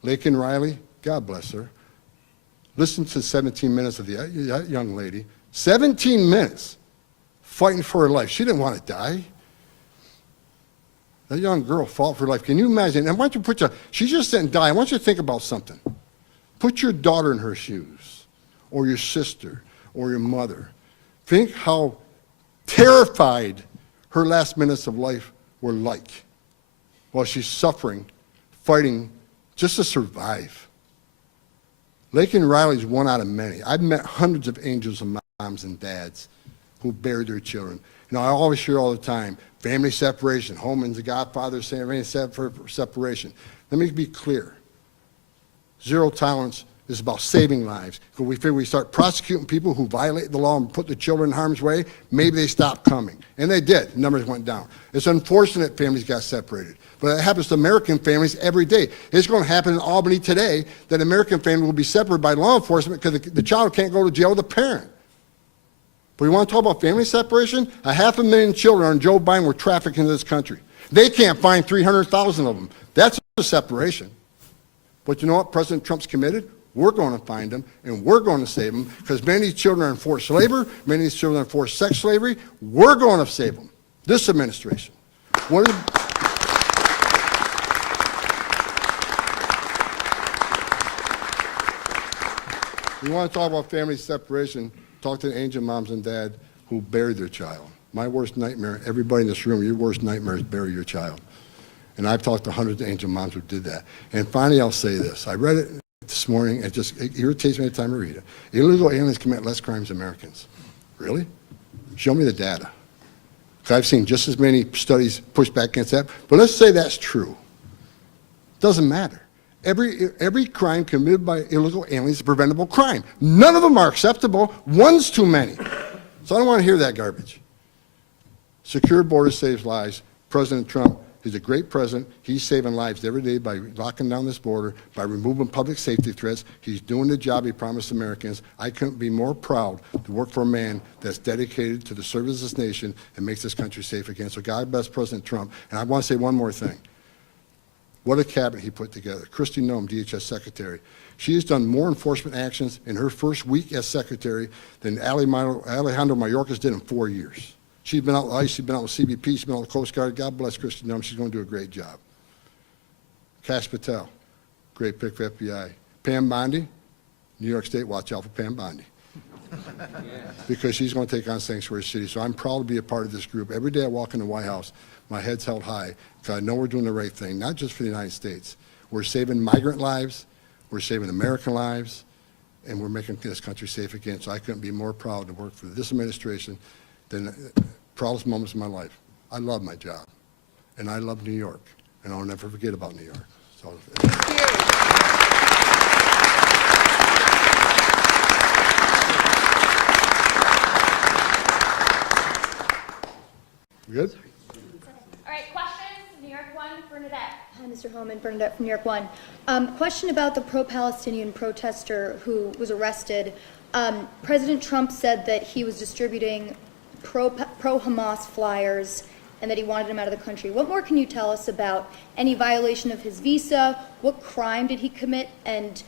Lakin Riley, God bless her. Listen to 17 minutes of that young lady. 17 minutes fighting for her life. She didn't want to die. That young girl fought for her life. Can you imagine? And why don't you she just didn't die. I want you to think about something. Put your daughter in her shoes, or your sister, or your mother. Think how terrified her last minutes of life were like while she's suffering, fighting just to survive. Lakin Riley's one out of many. I've met hundreds of angels and moms and dads who buried their children. You know, I always hear all the time, family separation, Homan's the godfather saying separation. Let me be clear. Zero tolerance is about saving lives. Because we figure we start prosecuting people who violate the law and put the children in harm's way, maybe they stop coming. And they did. The numbers went down. It's unfortunate families got separated. But it happens to American families every day. It's going to happen in Albany today that American family will be separated by law enforcement because the child can't go to jail with a parent. But you want to talk about family separation? 500,000 children on Joe Biden were trafficked into this country. They can't find 300,000 of them. That's a separation. But you know what President Trump's committed? We're going to find them, and we're going to save them, because many of these children are in forced labor, many of these children are in forced sex slavery. We're going to save them. This administration. What is, you want to talk about family separation, talk to the angel moms and dad who buried their child. My worst nightmare, everybody in this room, your worst nightmare is bury your child. And I've talked to hundreds of angel moms who did that. And finally, I'll say this. I read it this morning, it irritates me every time I read it. Illegal aliens commit less crimes than Americans. Really? Show me the data. Because I've seen just as many studies push back against that. But let's say that's true. Doesn't matter. Every crime committed by illegal aliens is a preventable crime. None of them are acceptable. One's too many. So I don't want to hear that garbage. Secure border saves lives. President Trump is a great president. He's saving lives every day by locking down this border, by removing public safety threats. He's doing the job he promised Americans. I couldn't be more proud to work for a man that's dedicated to the service of this nation and makes this country safe again. So God bless President Trump. And I want to say one more thing. What a cabinet he put together. Kristi Noem, DHS Secretary. She has done more enforcement actions in her first week as Secretary than Alejandro Mayorkas did in 4 years. She's been out with ICE, she's been out with CBP, she's been out with the Coast Guard. God bless Kristi Noem. She's going to do a great job. Kash Patel, great pick for FBI. Pam Bondi, New York State, watch out for Pam Bondi. Because she's going to take on Sanctuary City. So I'm proud to be a part of this group. Every day I walk in the White House, my head's held high, because I know we're doing the right thing, not just for the United States. We're saving migrant lives, we're saving American lives, and we're making this country safe again. So I couldn't be more proud to work for this administration than the proudest moments of my life. I love my job, and I love New York, and I'll never forget about New York. So, good? All right, questions? New York 1, Bernadette. Hi, Mr. Homan, Bernadette from New York 1. Question about the pro-Palestinian protester who was arrested. President Trump said that he was distributing pro-Hamas flyers and that he wanted him out of the country. What more can you tell us about any violation of his visa? What crime did he commit? And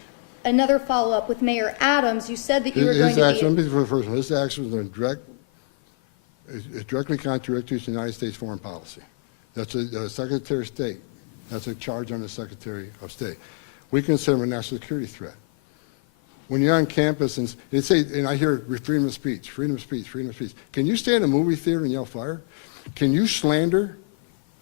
another follow-up with Mayor Adams, you said that you were going to be... Let me for the first one. His actions are directly contradictory to the United States foreign policy. That's a Secretary of State. That's a charge on the Secretary of State. We consider him a national security threat. When you're on campus and they say, and I hear freedom of speech, freedom of speech, freedom of speech. Can you stay in a movie theater and yell fire? Can you slander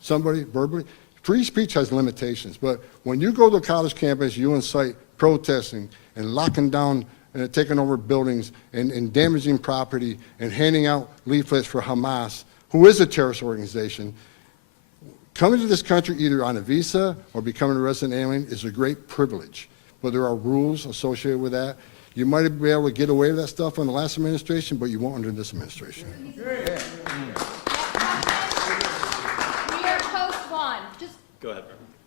somebody verbally? Free speech has limitations, but when you go to a college campus, you incite protesting and locking down and taking over buildings and damaging property and handing out leaflets for Hamas, who is a terrorist organization. Coming to this country either on a visa or becoming a resident alien is a great privilege, but there are rules associated with that. You might be able to get away with that stuff in the last administration, but you won't under this administration. New York Post 1. Go ahead.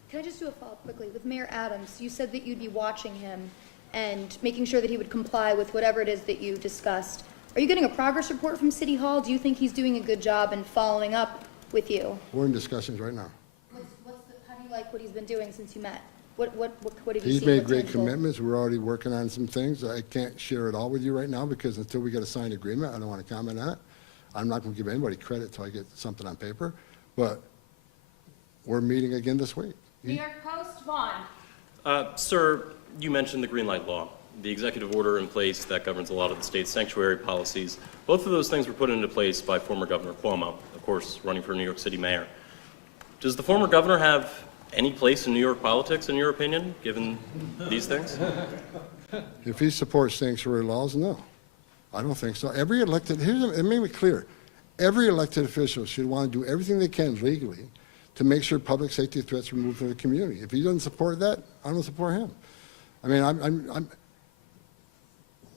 Can I just do a follow-up quickly? With Mayor Adams, you said that you'd be watching him and making sure that he would comply with whatever it is that you discussed. Are you getting a progress report from City Hall? Do you think he's doing a good job in following up with you? We're in discussions right now. How do you like what he's been doing since you met? What have you He's seen? made What's great tangible? commitments. We're already working on some things. I can't share it all with you right now because until we get a signed agreement, I don't want to comment on it. I'm not going to give anybody credit until I get something on paper, but we're meeting again this week. New York Post 1. Sir, you mentioned the green light law, the executive order in place that governs a lot of the state's sanctuary policies. Both of those things were put into place by former Governor Cuomo, of course, running for New York City mayor. Does the former governor have any place in New York politics, in your opinion, given these things? If he supports sanctuary laws, no. I don't think so. Every elected, it made me clear, every elected official should want to do everything they can legally to make sure public safety threats are removed from the community. If he doesn't support that, I don't support him. I mean,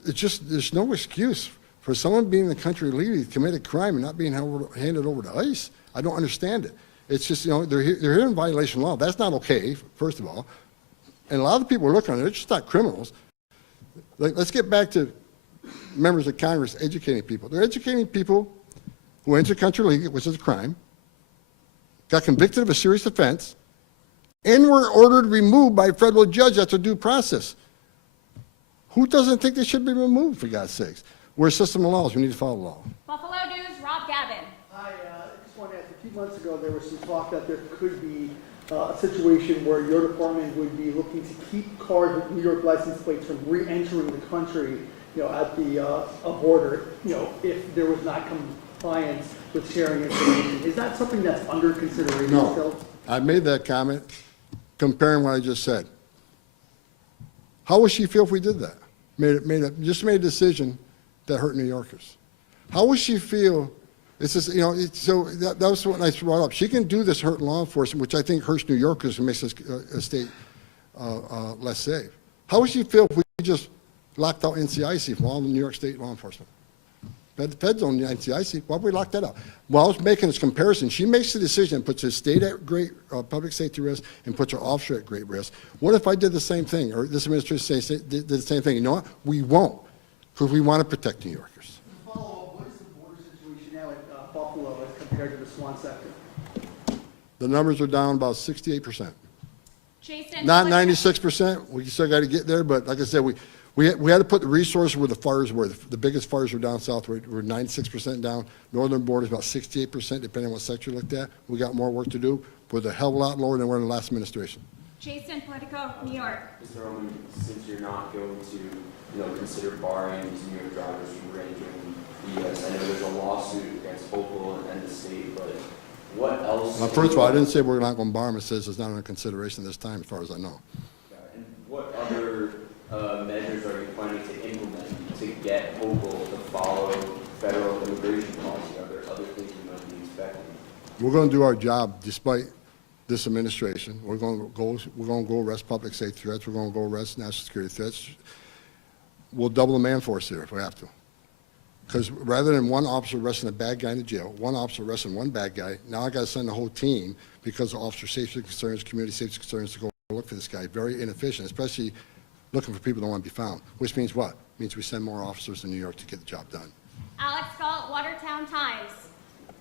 it's just, there's no excuse for someone being in the country legally to commit a crime and not being handed over to ICE. I don't understand it. It's just, you know, they're here in violation of law. That's not okay, first of all. And a lot of the people are looking at it, they're just not criminals. Like, let's get back to members of Congress educating people. They're educating people who enter the country illegally, which is a crime, got convicted of a serious offense, and were ordered removed by a federal judge after due process. Who doesn't think they should be removed, for God's sakes? We're a system of laws. We need to follow the law. Buffalo News, Rob Gavin. Hi, I just want to ask, a few months ago, there was some talk that there could be a situation where your department would be looking to keep cars with New York license plates from re-entering the country, at the border, if there was not compliance with sharing information. Is that something that's under consideration still? No, I made that comment comparing what I just said. How would she feel if we did that? Just made a decision that hurt New Yorkers. How would she feel? It's just, so that was what I brought up. She can do this hurt law enforcement, which I think hurts New Yorkers and makes this state less safe. How would she feel if we just locked out NCIC from all the New York State law enforcement? The feds own the NCIC. Why would we lock that out? Well, I was making this comparison. She makes the decision and puts the state at great public safety risk and puts her officer at great risk. What if I did the same thing, or this administration did the same thing? You know what? We won't, because we want to protect New Yorkers. Follow-up, what is the border situation now at Buffalo as compared to the Swan sector? The numbers are down about 68%. Jason. Not 96%. We still got to get there, but like I said, we had to put the resources where the fires were. The biggest fires were down south. We're 96% down. Northern border is about 68%, depending on what sector you looked at. We got more work to do. We're a hell of a lot lower than we were in the last administration. Jason Politico, New York. Mr. Homan, since you're not going to, consider barring these New York drivers from re-entering the U.S., I know there's a lawsuit against Opal and the state, but what else? Well, first of all, I didn't say we're not going to bar them. It says it's not under consideration this time, as far as I know. And what other measures are you planning to implement to get Opal to follow federal immigration policy? Are there other things you might be expecting? We're going to do our job despite this administration. We're going to go arrest public safety threats. We're going to go arrest national security threats. We'll double the man force here if we have to. Because rather than one officer arresting a bad guy in the jail, one officer arresting one bad guy, now I got to send the whole team because of officer safety concerns, community safety concerns, to go look for this guy. Very inefficient, especially looking for people that want to be found. Which means what? Means we send more officers to New York to get the job done. Alex Galt, Watertown Times.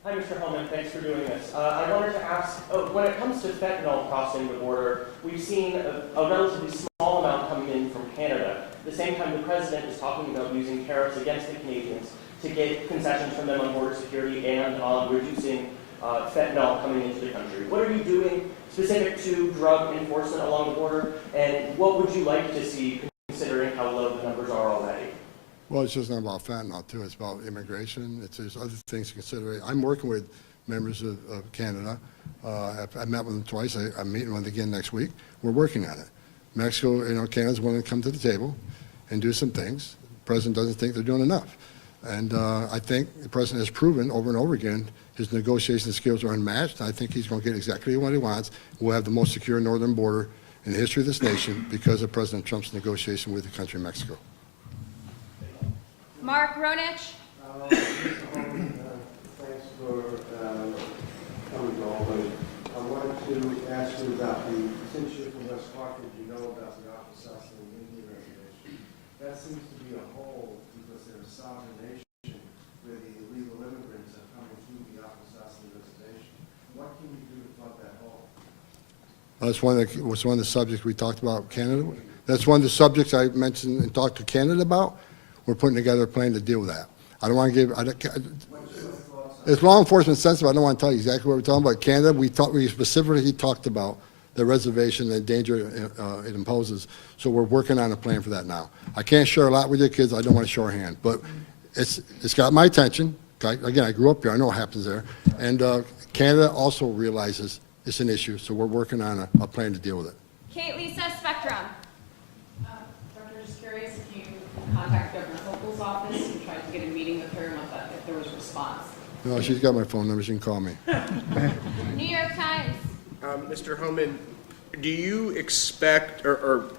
Hi, Mr. Homan. Thanks for doing this. I wanted to ask, when it comes to fentanyl crossing the border, we've seen a relatively small amount coming in from Canada. At the same time, the president is talking about using tariffs against the Canadians to get concessions from them on border security and on reducing fentanyl coming into the country. What are you doing specific to drug enforcement along the border, and what would you like to see considering how low the numbers are already? Well, it's just not about fentanyl, too. It's about immigration. There's other things to consider. I'm working with members of Canada. I met with them twice. I'm meeting with them again next week. We're working on it. Mexico, Canada's willing to come to the table and do some things. The president doesn't think they're doing enough. And I think the president has proven over and over again his negotiation skills are unmatched. I think he's going to get exactly what he wants. We'll have the most secure northern border in the history of this nation because of President Trump's negotiation with the country of Mexico. Mark Ronich. Thanks for coming over. I wanted to ask you about since you're from West Hartford, you know about the Aquasasna Indian Reservation. That seems to be a hole because they're a sovereign nation where the illegal immigrants are coming through the Aquasasna Reservation. What can you do to plug that hole? That's one of the subjects we talked about Canada. That's one of the subjects I mentioned and talked to Canada about. We're putting together a plan to deal with that. I don't want to give. It's law enforcement sensitive. I don't want to tell you exactly what we're talking about. Canada, we specifically talked about the reservation and the danger it imposes. So we're working on a plan for that now. I can't share a lot with your kids. I don't want to show our hand, but it's got my attention. Again, I grew up here. I know what happens there. And Canada also realizes it's an issue. So we're working on a plan to deal with it. Kate Lisa, Spectrum. Doctor, just curious if you contacted Governor Hochul's office and tried to get a meeting with her and if there was a response. No, she's got my phone number. She can call me. New York Times. Mr. Homan, do you expect, or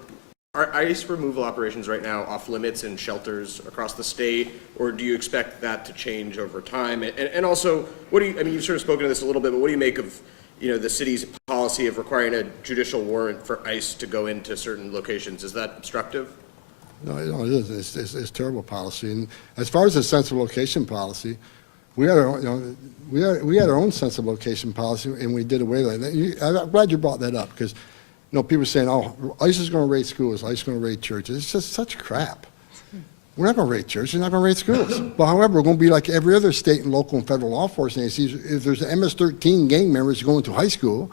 are ICE removal operations right now off limits in shelters across the state, or do you expect that to change over time? And also, you've sort of spoken to this a little bit, but what do you make of, the city's policy of requiring a judicial warrant for ICE to go into certain locations? Is that obstructive? No, it is. It's terrible policy. And as far as the sense of location policy, we had our own, we had our own sense of location policy, and we did away with it. I'm glad you brought that up because, people are saying, "Oh, ICE is going to raid schools. ICE is going to raid churches." It's just such crap. We're not going to raid churches. We're not going to raid schools. But however, we're going to be like every other state and local and federal law enforcement agencies. If there's an MS-13 gang member who's going to high school,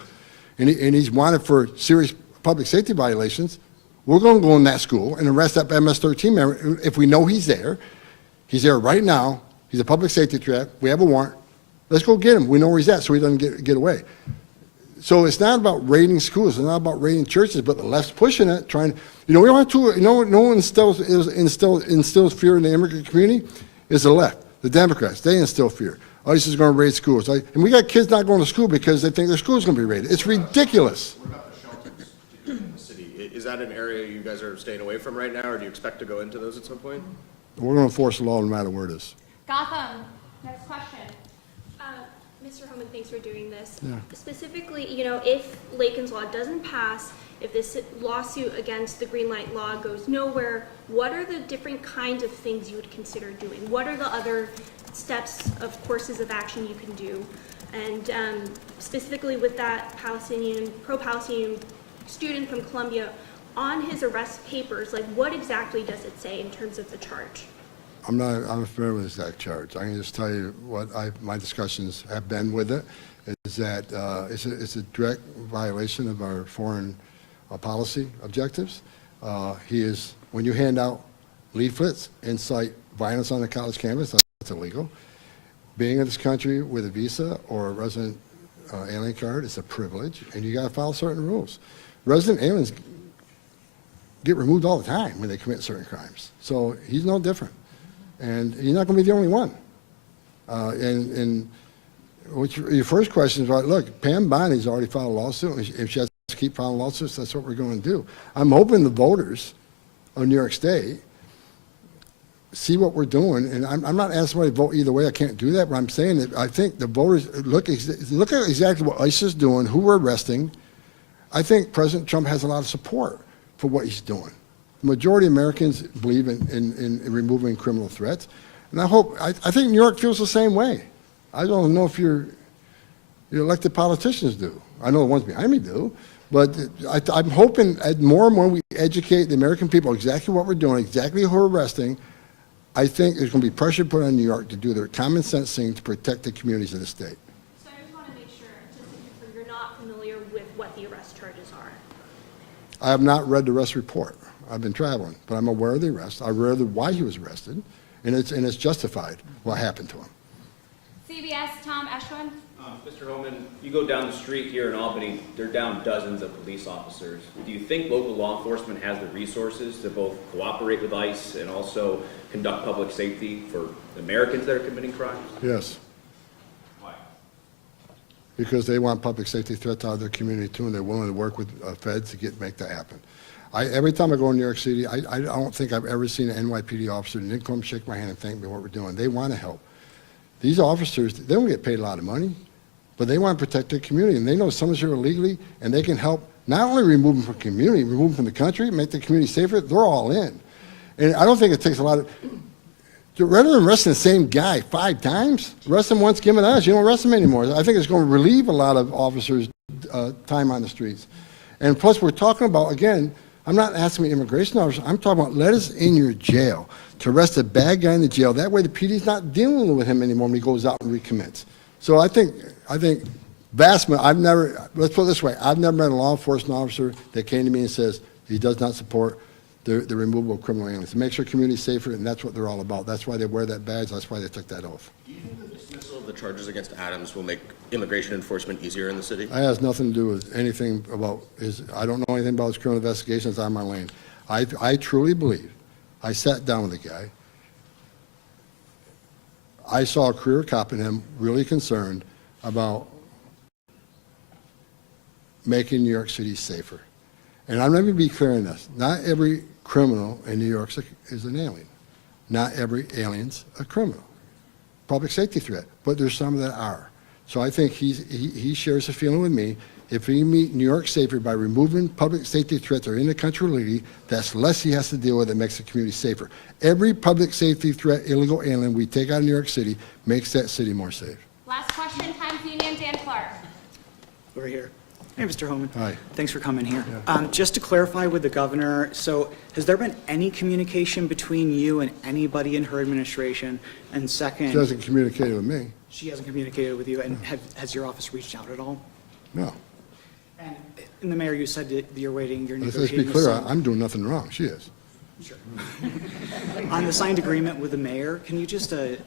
and he's wanted for serious public safety violations, we're going to go in that school and arrest that MS-13 member. If we know he's there right now, he's a public safety threat, we have a warrant, let's go get him. We know where he's at so he doesn't get away. So it's not about raiding schools, it's not about raiding churches, but the left's pushing it, trying, we don't have to, no one instills fear in the immigrant community, is the left, the Democrats, they instill fear. ICE is going to raid schools. And we got kids not going to school because they think their school's going to be raided. It's ridiculous. What about the shelters in the city? Is that an area you guys are staying away from right now, or do you expect to go into those at some point? We're going to enforce the law no matter where it is. Gotham, next question. Mr. Homan, thanks for doing this. Yeah. Specifically, if Lakin's Law doesn't pass, if this lawsuit against the green light law goes nowhere, what are the different kinds of things you would consider doing? What are the other steps of courses of action you can do? And specifically with that pro-Palestinian student from Columbia, on his arrest papers, what exactly does it say in terms of the charge? I'm familiar with the exact charge. I can just tell you what my discussions have been with it, is that it's a direct violation of our foreign policy objectives. When you hand out leaflets, incite violence on the college campus, that's illegal. Being in this country with a visa or a resident alien card is a privilege, and you got to follow certain rules. Resident aliens get removed all the time when they commit certain crimes. So he's no different. And he's not going to be the only one. And your first question is, look, Pam Bonnie's already filed a lawsuit. If she has to keep filing lawsuits, that's what we're going to do. I'm hoping the voters of New York State see what we're doing. And I'm not asking somebody to vote either way. I can't do that. But I'm saying that I think the voters, look at exactly what ICE is doing, who we're arresting. I think President Trump has a lot of support for what he's doing. The majority of Americans believe in removing criminal threats. And I think New York feels the same way. I don't know if your elected politicians do. I know the ones behind me do. But I'm hoping that more and more we educate the American people exactly what we're doing, exactly who we're arresting. I think there's going to be pressure put on New York to do their common sense thing to protect the communities of the state. So I just want to make sure, you're not familiar with what the arrest charges are. I have not read the arrest report. I've been traveling, but I'm aware of the arrest. I'm aware of why he was arrested, and it's justified what happened to him. CBS, Tom Eshwin. Mr. Homan, you go down the street here in Albany, they're down dozens of police officers. Do you think local law enforcement has the resources to both cooperate with ICE and also conduct public safety for Americans that are committing crimes? Yes. Why? Because they want public safety threats out of their community too, and they're willing to work with feds to make that happen. Every time I go to New York City, I don't think I've ever seen an NYPD officer that didn't come shake my hand and thank me for what we're doing. They want to help. These officers, they don't get paid a lot of money, but they want to protect their community, and they know someone's here illegally, and they can help not only remove them from the community, remove them from the country, make the community safer. They're all in. And I don't think it takes a lot of, rather than arresting the same guy 5 times, arrest him once, give him an us. You don't arrest him anymore. I think it's going to relieve a lot of officers' time on the streets. And plus, we're talking about, again, I'm not asking the immigration officers. I'm talking about let us in your jail to arrest a bad guy in the jail. That way the PD's not dealing with him anymore when he goes out and recommits. So I think let's put it this way, I've never met a law enforcement officer that came to me and says he does not support the removal of criminal aliens. It makes our community safer, and that's what they're all about. That's why they wear that badge. That's why they took that oath. Do you think the dismissal of the charges against Adams will make immigration enforcement easier in the city? It has nothing to do with anything about I don't know anything about his criminal investigations on my lane. I truly believe, I sat down with the guy. I saw a career cop in him really concerned about making New York City safer. And I'm going to be clear on this. Not every criminal in New York is an alien. Not every alien's a criminal. Public safety threat. But there's some that are. So I think he shares a feeling with me. If we meet New York safer by removing public safety threats that are in the country illegally, that's less he has to deal with. It makes the community safer. Every public safety threat, illegal alien we take out of New York City makes that city more safe. Last question, Times Union, Dan Clark. Over here. Hey, Mr. Homan. Hi. Thanks for coming here. Just to clarify with the governor, so has there been any communication between you and anybody in her administration? And second, She hasn't communicated with me. she hasn't communicated with you, and has your office reached out at all? No. And the mayor, you said that you're waiting, you're Let's negotiating. be with clear, some- I'm doing nothing wrong. She is. Sure. On the signed agreement with the mayor, can you just kind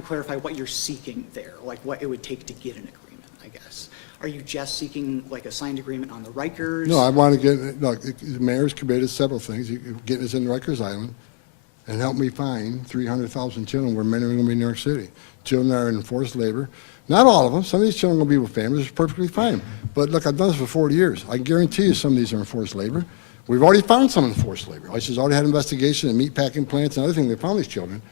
of clarify what you're seeking there? Like what it would take to get an agreement, I guess? Are you just seeking like a signed agreement on the Rikers? No, I want to get, look, the mayor's committed several things. Getting us in Rikers Island and help me find 300,000 children, where many are going to be in New York City. Children that are in forced labor. Not all of them. Some of these children will be with families. It's perfectly fine. But look, I've done this for 40 years. I guarantee you some of these are in forced labor. We've already found some in forced labor. ICE has already had investigation in meatpacking plants and other things. They found these children.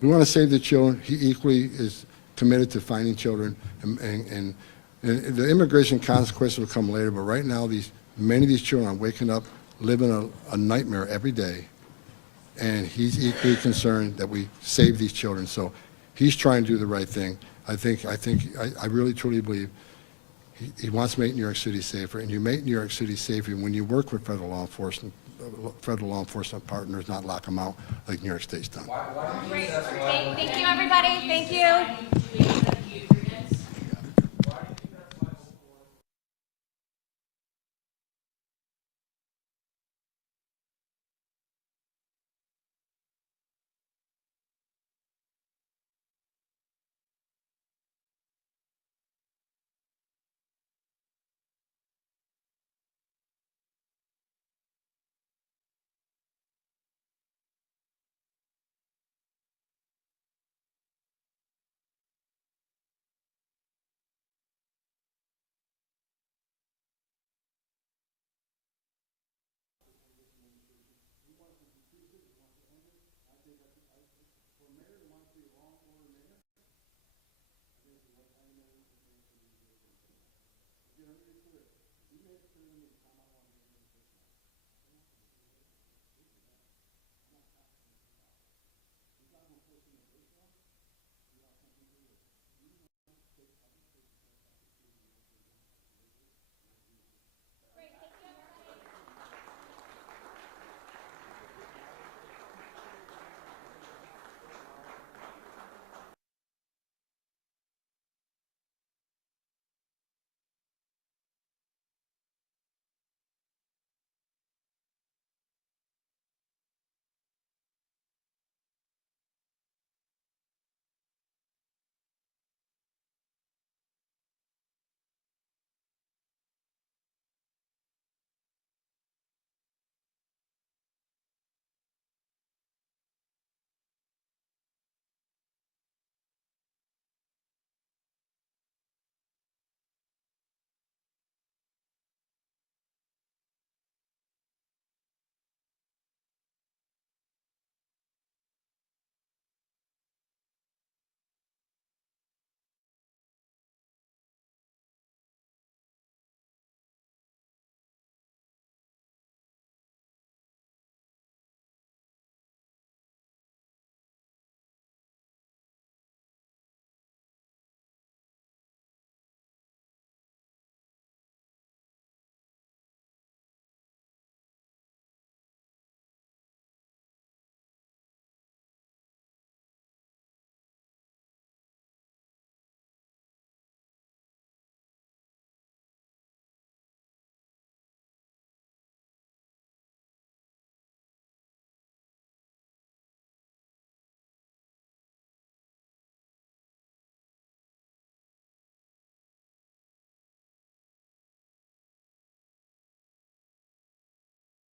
We want to save the children. He equally is committed to finding children, and the immigration consequences will come later. But right now, many of these children are waking up, living a nightmare every day, and he's equally concerned that we save these children. So he's trying to do the right thing. I really truly believe he wants to make New York City safer, and you make New York City safer when you work with federal law enforcement partners, not lock them out like New York State's done. Great. Thank you, everybody. Thank you.